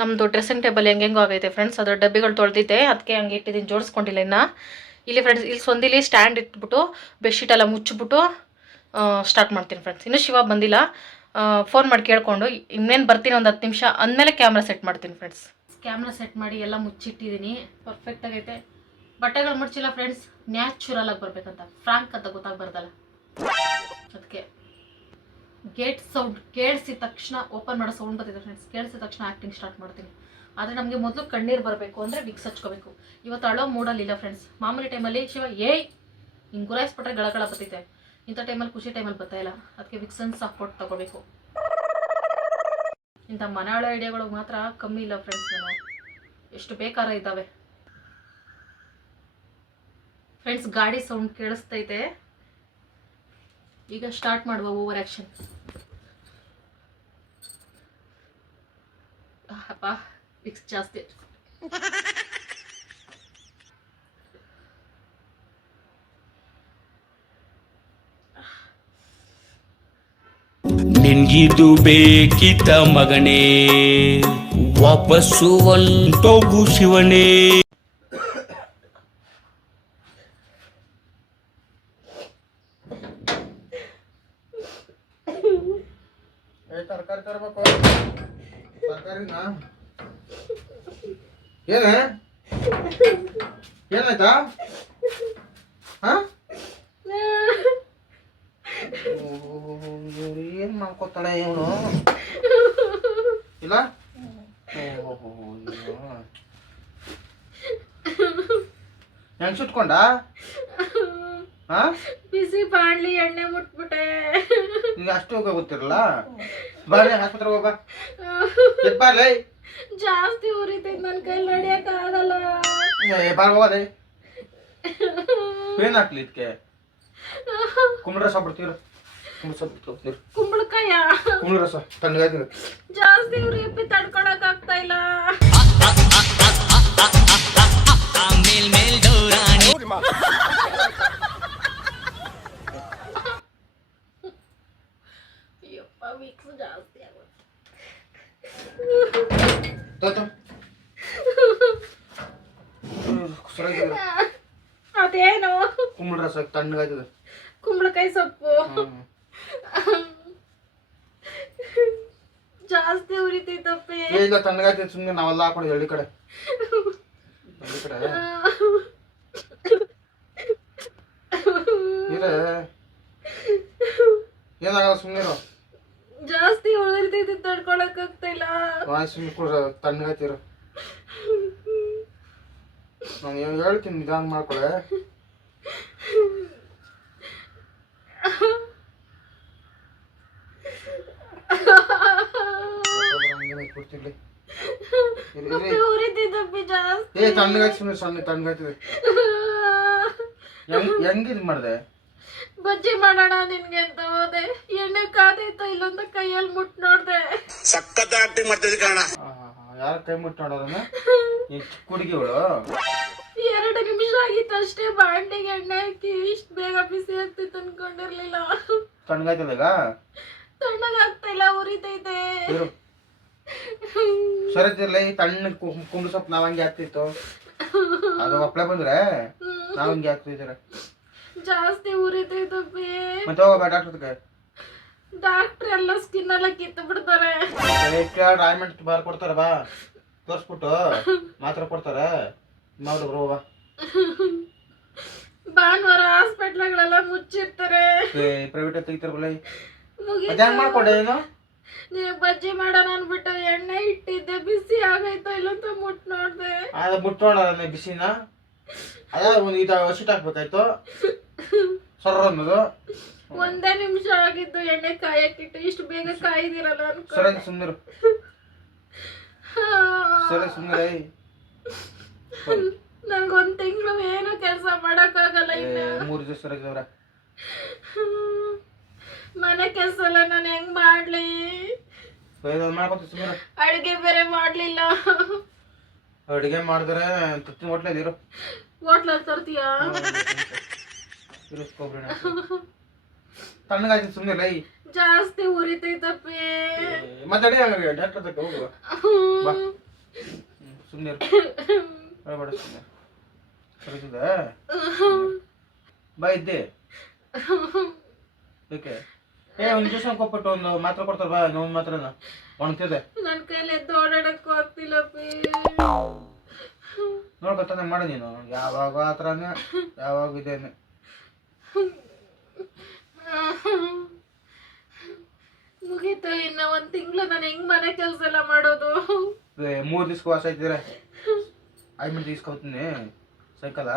ನಮ್ಮದು ಡ್ರೆಸ್ಸಿಂಗ್ ಟೇಬಲ್ ಹೆಂಗೆಂಗೋ ಆಗೈತೆ ಫ್ರೆಂಡ್ಸ್. ಅದರ ಡಬ್ಬಿಗಳು ತೊಳೆದಿದ್ದೆ, ಅದಕ್ಕೆ ಹಂಗೆ ಇಟ್ಟಿದ್ದೀನಿ, ಜೋಡಿಸ್ಕೊಂಡಿಲ್ಲ ಇನ್ನು. ಇಲ್ಲಿ ಫ್ರೆಂಡ್ಸ್ ಇಲ್ಲಿ ಸೊಂದಿಲಿ ಸ್ಟ್ಯಾಂಡ್ ಇಟ್ಬಿಟ್ಟು ಬೆಡ್ಶೀಟ್ ಎಲ್ಲ ಮುಚ್ಚಿಬಿಟ್ಟು ಸ್ಟಾರ್ಟ್ ಮಾಡ್ತೀನಿ ಫ್ರೆಂಡ್ಸ್. ಇನ್ನೂ ಶಿವ ಬಂದಿಲ್ಲ, ಫೋನ್ ಮಾಡಿ ಕೇಳ್ಕೊಂಡು ಇನ್ನೇನು ಬರ್ತೀನಿ ಒಂದು 10 ನಿಮಿಷ ಅಂದಮೇಲೆ ಕ್ಯಾಮ್ರಾ ಸೆಟ್ ಮಾಡ್ತೀನಿ ಫ್ರೆಂಡ್ಸ್. ಕ್ಯಾಮ್ರಾ ಸೆಟ್ ಮಾಡಿ ಎಲ್ಲ ಮುಚ್ಚಿಟ್ಟಿದ್ದೀನಿ, ಪರ್ಫೆಕ್ಟ್ ಆಗೈತೆ. ಬಟ್ಟೆಗಳು ಮುಚ್ಚಿಲ್ಲ ಫ್ರೆಂಡ್ಸ್, ನ್ಯಾಚುರಲ್ ಆಗಿ ಬರ್ಬೇಕಂತ, ಫ್ರಾಂಕ್ ಅಂತ ಗೊತ್ತಾಗ್ಬಾರ್ದಲ್ಲ, ಅದಕ್ಕೆ. ಗೇಟ್ ಸೌಂಡ್ ಕೇಳಿಸಿದ ತಕ್ಷಣ ಓಪನ್ ಮಾಡೋ ಸೌಂಡ್ ಬರ್ತಿದೆ ಫ್ರೆಂಡ್ಸ್. ಕೇಳಿಸಿದ ತಕ್ಷಣ ಆ್ಯಕ್ಟಿಂಗ್ ಸ್ಟಾರ್ಟ್ ಮಾಡ್ತೀನಿ. ಆದರೆ ನಮಗೆ ಮೊದಲು ಕಣ್ಣೀರು ಬರಬೇಕು ಅಂದರೆ ವಿಕ್ಸ್ ಹಚ್ಕೋಬೇಕು. ಇವತ್ತು ಅಳೋ ಮೂಡಲ್ಲಿ ಇಲ್ಲ ಫ್ರೆಂಡ್ಸ್. ಮಾಮೂಲಿ ಟೈಮಲ್ಲಿ ಶಿವ ಹಿಂಗೆ ಗುರಾಯಿಸ್ಬಿಟ್ರೆ ಗಳಗಳ ಬರ್ತೈತೆ. ಇಂಥ ಟೈಮಲ್ಲಿ ಖುಷಿ ಟೈಮಲ್ಲಿ ಬರ್ತಾಯಿಲ್ಲ, ಅದಕ್ಕೆ ವಿಕ್ಸನ್ ಸಪೋರ್ಟ್ ತೊಗೋಬೇಕು. ಇಂಥ ಮನೆಯಾಳ ಐಡಿಯಾಗಳು ಮಾತ್ರ ಕಮ್ಮಿ ಇಲ್ಲ ಫ್ರೆಂಡ್ಸ್. ನಾನು ಎಷ್ಟು ಬೇಕಾದ್ರೆ ಇದ್ದಾವೆ ಫ್ರೆಂಡ್ಸ್. ಗಾಡಿ ಸೌಂಡ್ ಕೇಳಿಸ್ತೈತೆ. ಈಗ ಸ್ಟಾರ್ಟ್ ಮಾಡುವ ಓವರ್ ಆ್ಯಕ್ಷನ್. ಅಪ್ಪ ವಿಕ್ಸ್ ಜಾಸ್ತಿ. ನಿನ್ಗಿದು ಬೇಕಿತ್ತ ಮಗನೇ, ವಾಪಸ್ಸು ಒಂಟೋಗು ಶಿವನೇ. ತರಕಾರಿ ತರಬೇಕು. ತರಕಾರಿನಾ ಏನಾಯ್ತಾ? ಏನ್ ಮಾಡ್ಕೋತಾಳೆ ಇವನು? ಇಲ್ಲ ಹೆಂಗ್ ಸುಟ್ಕೊಂಡ? ಬಿಸಿ ಬಾಣ್ಲಿ ಎಣ್ಣೆ ಮುಟ್ಬಿಟ್ಟೆ. ಈಗ ಅಷ್ಟು ಹೋಗ ಗೊತ್ತಿರಲ್ಲ. ಬಾರಿ ಆಸ್ಪತ್ರೆಗೆ ಹೋಗ. ಬಾರ್ಲೈ ಜಾಸ್ತಿ ಉರಿತೈತೆ, ನನ್ನ ಕೈಲಿ ನಡಿಯಕ್ ಆಗಲ್ಲ. ಬಾರ್ ಹೋಗದೆ. ಏನ್ ಹಾಕ್ಲಿ ಇದಕ್ಕೆ? ಕುಂಬಳ ರಸ ಬಿಡ್ತೀರ? ಕುಂಬಳಕಾಯ ಕುಂಬಳ ರಸ ತಣ್ಣಗಾಯ್ತು. ಜಾಸ್ತಿ ಉರಿ ಎಪ್ಪಿ ತಡ್ಕೊಳಕ್ ಆಗ್ತಾ ಇಲ್ಲ. ವಿಕ್ಸ್ ಜಾಸ್ತಿ ಆಗುತ್ತೆ. ಅದೇನು ಕುಂಬಳ ರಸ ತಣ್ಣಗಾಯ್ತದೆ. ಕುಂಬಳಕಾಯಿ ಸೊಪ್ಪು. ಜಾಸ್ತಿ ಉರಿತೈತಪ್ಪಿ. ಏ ಇಲ್ಲ ತಣ್ಣಗಾಯ್ತು ಸುಮ್ಮನೆ ನಾವೆಲ್ಲ ಹಾಕೊಂಡು ಹಳ್ಳಿ ಕಡೆ ಇರ ಏನಾಗಲ್ಲ ಸುಮ್ಮನಿರು. ಜಾಸ್ತಿ ಉರಿತೈತಿ ತಡ್ಕೊಳಕ್ ಆಗ್ತಿಲ್ಲ. ಸುಮ್ಮನೆ ಕೂಡ ತಣ್ಣಗಾಯ್ತಿರು. ನಾನು ಹೇಳ್ತೀನಿ ನಿಧಾನ ಮಾಡ್ಕೊಳೆ. ಕೊಡ್ತಿರ್ಲಿ ಉರಿತೈತಪ್ಪಿ ಜಾಸ್ತಿ. ಏ ತಣ್ಣಗಾಯ್ತು ಸುಮ್ಮನೆ ಸಣ್ಣ ತಣ್ಣಗಾಯ್ತದೆ. ಹೆಂಗ್ ಇದು ಮಾಡಿದೆ? ಬಜ್ಜಿ ಮಾಡೋಣ ನಿನ್ಗೆ ಅಂತ ಹೋದೆ, ಎಣ್ಣೆ ಕಾದೈತೋ ಇಲ್ಲೊಂದ ಕೈಯಲ್ಲಿ ಮುಟ್ ನೋಡ್ದೆ. ಸಖತ್ ಆಕ್ಟಿಂಗ್ ಮಾಡ್ತಿದ್ದೆ ಕಾರಣ. ಯಾರ ಕೈ ಮುಟ್ಟು ನೋಡೋದನ್ನ? ಈ ಚಿಕ್ಕ ಹುಡುಗಿಗಳು 2 ನಿಮಿಷ ಆಗಿತ್ತು ಅಷ್ಟೇ, ಬಾಂಡಿಗೆ ಎಣ್ಣೆ ಹಾಕಿ ಇಷ್ಟು ಬೇಗ ಬಿಸಿ ಆಗ್ತಿತ್ತು ಅನ್ಕೊಂಡಿರ್ಲಿಲ್ಲ. ತಣ್ಣಗಾಯ್ತಲ್ಲ ಈಗ? ತಣ್ಣಗಾಗ್ತಾ ಇಲ್ಲ, ಉರಿತೈತೆ. ಸರಿತಿರ್ಲಿ ತಣ್ಣ ಕುಂಬಳ ಸೊಪ್ಪು ನಾವ್ ಹಂಗೆ ಆಗ್ತಿತ್ತು. ಅದು ಹಪ್ಳ ಬಂದ್ರೆ ನಾವ್ ಹಂಗೆ ಆಗ್ತಿದ್ದೀರ. ಜಾಸ್ತಿ ಉರಿತೈತಪ್ಪಿ. ಮತ್ತೆ ಹೋಗೋ ಡಾಕ್ಟರ್ಗೆ. ಡಾಕ್ಟರ್ ಎಲ್ಲ ಸ್ಕಿನ್ ಎಲ್ಲ ಕಿತ್ತು ಬಿಡ್ತಾರೆ. ಆಯಿಂಟ್ಮೆಂಟ್ ಬಾರ್ ಕೊಡ್ತಾರ, ಬಾ ತೋರ್ಸ್ಬಿಟ್ಟು ಮಾತ್ರ ಕೊಡ್ತಾರ ಮಾಡಿದ್ರು ಬಾ. ಭಾನುವಾರ ಹಾಸ್ಪಿಟ್ಲ್ಗಳೆಲ್ಲ ಮುಚ್ಚಿರ್ತಾರೆ. ಪ್ರೈವೇಟ್ ತೆಗಿತಾರ ಬಲ್ಲ. ಮುಗೀತು. ಹೆಂಗ್ ಮಾಡ್ಕೊಂಡೆ ಏನು? ನೀನು ಬಜ್ಜಿ ಮಾಡೋಣ ಅನ್ಬಿಟ್ಟು ಎಣ್ಣೆ ಇಟ್ಟಿದ್ದೆ, ಬಿಸಿ ಆಗೈತೋ ಇಲ್ಲಂತ ಮುಟ್ ನೋಡ್ದೆ. ಅದ ಮುಟ್ಟೋಣ ಬಿಸಿನ ಅದ ಒಂದು ಇದು ಹಸಿಟ್ ಹಾಕ್ಬೇಕಾಯ್ತು ಸರ್ ಅನ್ನೋದು. 1 ನಿಮಿಷ ಆಗಿದ್ದು ಎಣ್ಣೆ ಕಾಯಕ್ಕಿಟ್ಟು, ಇಷ್ಟು ಬೇಗ ಕಾಯ್ದಿರಲ್ಲ ಅನ್ಕೊ. ಸರಿ ಸುಮ್ಮನಿರು. ಸರಿ ಸುಮ್ಮನೆ. ನನ್ಗೊಂದ್ ತಿಂಗಳು ಏನು ಕೆಲಸ ಮಾಡಕ್ಕಾಗಲ್ಲ. ಇನ್ನ 3 ದಿವಸ ಸರಿದವ್ರ ಮನೆ ಕೆಲಸ ಎಲ್ಲ ನಾನು ಹೆಂಗ್ ಮಾಡ್ಲಿ? ಮಾಡ್ಕೊತ ಸುಮ್ಮನೆ. ಅಡ್ಗೆ ಬೇರೆ ಮಾಡ್ಲಿಲ್ಲ. ಅಡುಗೆ ಮಾಡಿದ್ರೆ ತುತ್ತಿನ ಹೋಟ್ಲಲ್ಲಿ ಇರು. ಹೋಟ್ಲಲ್ಲಿ ತರ್ತೀಯಾ? ತಣ್ಣಗಾಯ್ತು ಸುಮ್ಮನೆ ಲೈ. ಜಾಸ್ತಿ ಉರಿತೈತಪ್ಪಿ. ಮಾತಾಡಿ ಹಂಗಾರೆ ಡಾಕ್ಟರ್ ತಕ್ಕ ಹೋಗುವ. ಬಾ ಸುಮ್ಮನೆ ಹೇಳ್ಬೇಡ ಸುಮ್ಮನೆ. ಸರಿತದ ಬಾ ಇದ್ದೆ. ಬೇಕೆ ಒಂದು ಇಂಜೆಕ್ಷನ್ ಕೊಟ್ಬಿಟ್ಟು ಒಂದು ಮಾತ್ರ ಕೊಡ್ತಾರ, ಬಾ ಒಂದು ಮಾತ್ರನ ಒಣಗ್ತಿದೆ. ನನ್ ಕೈಲಿ ಎದ್ದು ಓಡಾಡಕ್ಕೂ ಆಗ್ತಿಲ್ಲಪ್ಪಿ. ನೋಡ್ಕೊತಾನೆ ಮಾಡಿ ನೀನು, ಯಾವಾಗ ಆ ಥರನೇ ಯಾವಾಗ ಇದೇನೆ. ಮುಗೀತು. ಇನ್ನ 1 ತಿಂಗಳು ನಾನು ಹೆಂಗ್ ಮನೆ ಕೆಲಸ ಎಲ್ಲ ಮಾಡೋದು? 3 ದಿವ್ಸ ವಾಸ ಐತಿದ್ರೆ ಆಯ್ಮೆಂಟ್ ಇಸ್ಕೊತೀನಿ. ಸೈಕಲ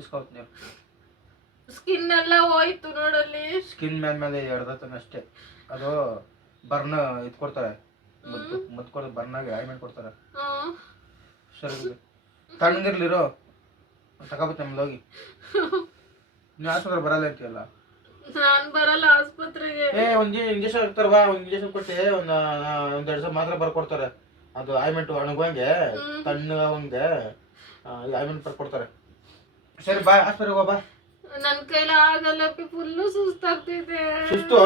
ಇಸ್ಕೊತೀನಿ. ಸ್ಕಿನ್ ಎಲ್ಲ ಹೋಯ್ತು ನೋಡಲ್ಲಿ. ಸ್ಕಿನ್ ಮೇಲೆ ಎಡ್ದತಾನೆ ಅಷ್ಟೇ. ಅದು ಬರ್ನ್ ಇದು ಕೊಡ್ತಾರೆ, ಮದ್ದು ಕೊಡ್ತಾರೆ, ಬರ್ನಾಗೆ ಆಯ್ಮೆಂಟ್ ಕೊಡ್ತಾರೆ. ಸರಿ ತಣ್ಣಗಿರ್ಲಿರೋ ತಗೋಬತ್ತೆ ನಮ್ದು ಹೋಗಿ. ನೀವು ಆಸ್ಪತ್ರೆ ಬರಲ್ಲ ಅಂತೀಯಲ್ಲ? ನಾನ್ ಬರಲ್ಲ ಆಸ್ಪತ್ರೆಗೆ. ಒಂದು ಇಂಜೆಕ್ಷನ್ ಇರ್ತಾರ, ಬಾ ಒಂದು ಇಂಜೆಕ್ಷನ್ ಕೊಟ್ಟು ಒಂದು 2 ದಿವಸ ಮಾತ್ರ ಬರ್ಕೊಡ್ತಾರೆ. ಅದು ಆಯ್ಮೆಂಟ್ ಒಣಗುವಂಗೆ ತಣ್ಣಗೆ ಆಯ್ಮೆಂಟ್ ಬರ್ಕೊಡ್ತಾರೆ. ಸರಿ ಬಾ ಆಸ್ಪತ್ರೆಗೆ ಹೋಗ. ಬಾ. ನನ್ ಕೈಲ ಆಗಲ್ಲಪ್ಪಿ, ಫುಲ್ಲು ಸುಸ್ತಾಗ್ತಿದೆ. ಸುಸ್ತು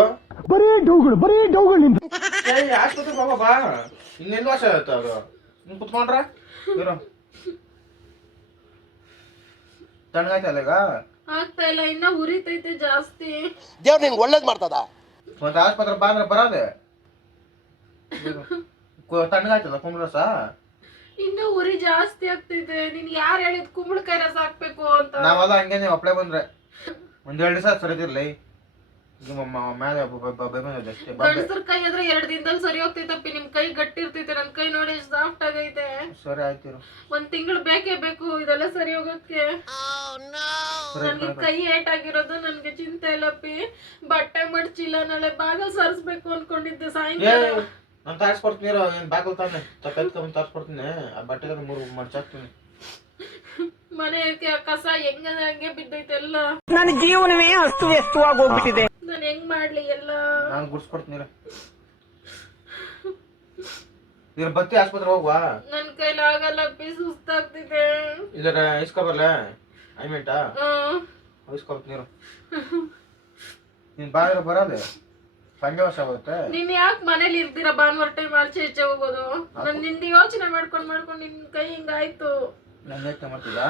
ಬರೀ ಆಸ್ಪತ್ರೆಗೆ ಹೋಗ ಬಾ. ಇನ್ನೆಲ್ಲ ವಾಸ ಆಗುತ್ತೆ ಅದು. ಹಿಂಗೆ ಕುತ್ಕೊಂಡ್ರ ಇರೋ ತಣ್ಣಗಾಯ್ತಲ್ಲ ಈಗ? ಆಗ್ತಾ ಇಲ್ಲ, ಇನ್ನ ಉರಿತೈತೆ ಜಾಸ್ತಿ. ದೇವ್ರು ನಿಂಗೆ ಒಳ್ಳೇದ್ ಮಾಡ್ತದ. ಮತ್ತೆ ಆಸ್ಪತ್ರೆ ಬಾ ಅಂದ್ರೆ ಬರೋದೆ. ತಣ್ಣಗಾಯ್ತಲ್ಲ ಕುಂಬಳಸ. ಇನ್ನ ಉರಿ ಜಾಸ್ತಿ ಆಗ್ತಿದೆ. ನಿನ್ ಯಾರು ಹೇಳಿದ್ ಕುಂಬಳಕಾಯಿ ರಸ ಹಾಕ್ಬೇಕು ಅಂತ? ನಾವೆಲ್ಲ ಹಂಗೇನೆ ಒಪ್ಳೆ ಬಂದ್ರೆ 1-2 ದಿವಸ ಸರಿದಿರ್ಲಿ. ಮೇಲೆ ಅಷ್ಟೇ. ಗಂಡಸರ್ ಕೈ ಆದ್ರೆ 2 ದಿನದಲ್ಲಿ ಸರಿ ಹೋಗ್ತೈತಪ್ಪಿ. ನಿಮ್ ಕೈ ಗಟ್ಟಿ ಇರ್ತೈತೆ, ನನ್ ಕೈ ನೋಡಿ ಸಾಫ್ಟ್ ಆಗೈತೆ. ಸರಿ ಆಯ್ತಿರು. 1 ತಿಂಗಳು ಬೇಕೇ ಬೇಕು ಇದೆಲ್ಲ ಸರಿ ಹೋಗಕ್ಕೆ. ನನ್ಗೆ ಕೈ ಏಟಾಗಿರೋದು ನನ್ಗೆ ಚಿಂತೆ ಇಲ್ಲಪ್ಪಿ. ಬಟ್ಟೆ ಮಡ್ಚಿಲ್ಲ, ನಾಳೆ ಬಾಗಲ್ ಸರ್ಸ್ಬೇಕು ಅನ್ಕೊಂಡಿದ್ದೆ ಸಾಯಂಕಾಲ. ನಾನು ತಾರ್ಸ್ಕೊಡ್ತೀನಿ, ಏನ್ ಬಾಗಲ್ ತಾನೆ ಕೈತ್ಕೊಂಡ್ ತಾರ್ಸ್ಕೊಡ್ತೀನಿ. ಆ ಬಟ್ಟೆಗೆ 3 ಮಡ್ಚಾಕ್ತೀನಿ. ಮನೆ ಕಸ ಹಂಗೆ ಬಿದ್ದೈತೆ ಎಲ್ಲ. ನನ್ನ ಜೀವನವೇ ಅಸ್ತವ್ಯಸ್ತವಾಗಿ ಹೋಗ್ಬಿಟ್ಟಿದೆ. ನಾನು ಹೆಂಗ್ ಮಾಡ್ಲಿ ಎಲ್ಲ? ನಾನು ಗುಡ್ಸ್ಕೊಡ್ತೀನಿ. ಇದ್ರ ಬತ್ತಿ ಆಸ್ಪತ್ರೆ ಹೋಗುವ. ನನ್ ಕೈಲಿ ಆಗಲ್ಲಪ್ಪಿ, ಸುಸ್ತಾಗ್ತಿದೆ. ಇದರ ಇಸ್ಕೊಬರ್ಲ ಐಮೆಂಟ ಇಸ್ಕೊಬತ್ ನೀರು. ನೀನ್ ಬಾಗಿಲು ಬರೋದೆ ಸಂಜೆ ವರ್ಷ ಆಗುತ್ತೆ. ನೀನ್ ಯಾಕೆ ಮನೇಲಿ ಇರ್ತೀರಾ? ಭಾನುವಾರ ಟೈಮ್ ಆಚೆ ಈಚೆ ಹೋಗೋದು. ನನ್ ನಿಂದ ಯೋಚನೆ ಮಾಡ್ಕೊಂಡು ನಿನ್ ಕೈ ಹಿಂಗಾಯ್ತು. ನಂಗೆ ಯೋಚನೆ ಮಾಡ್ತಿದ್ದ?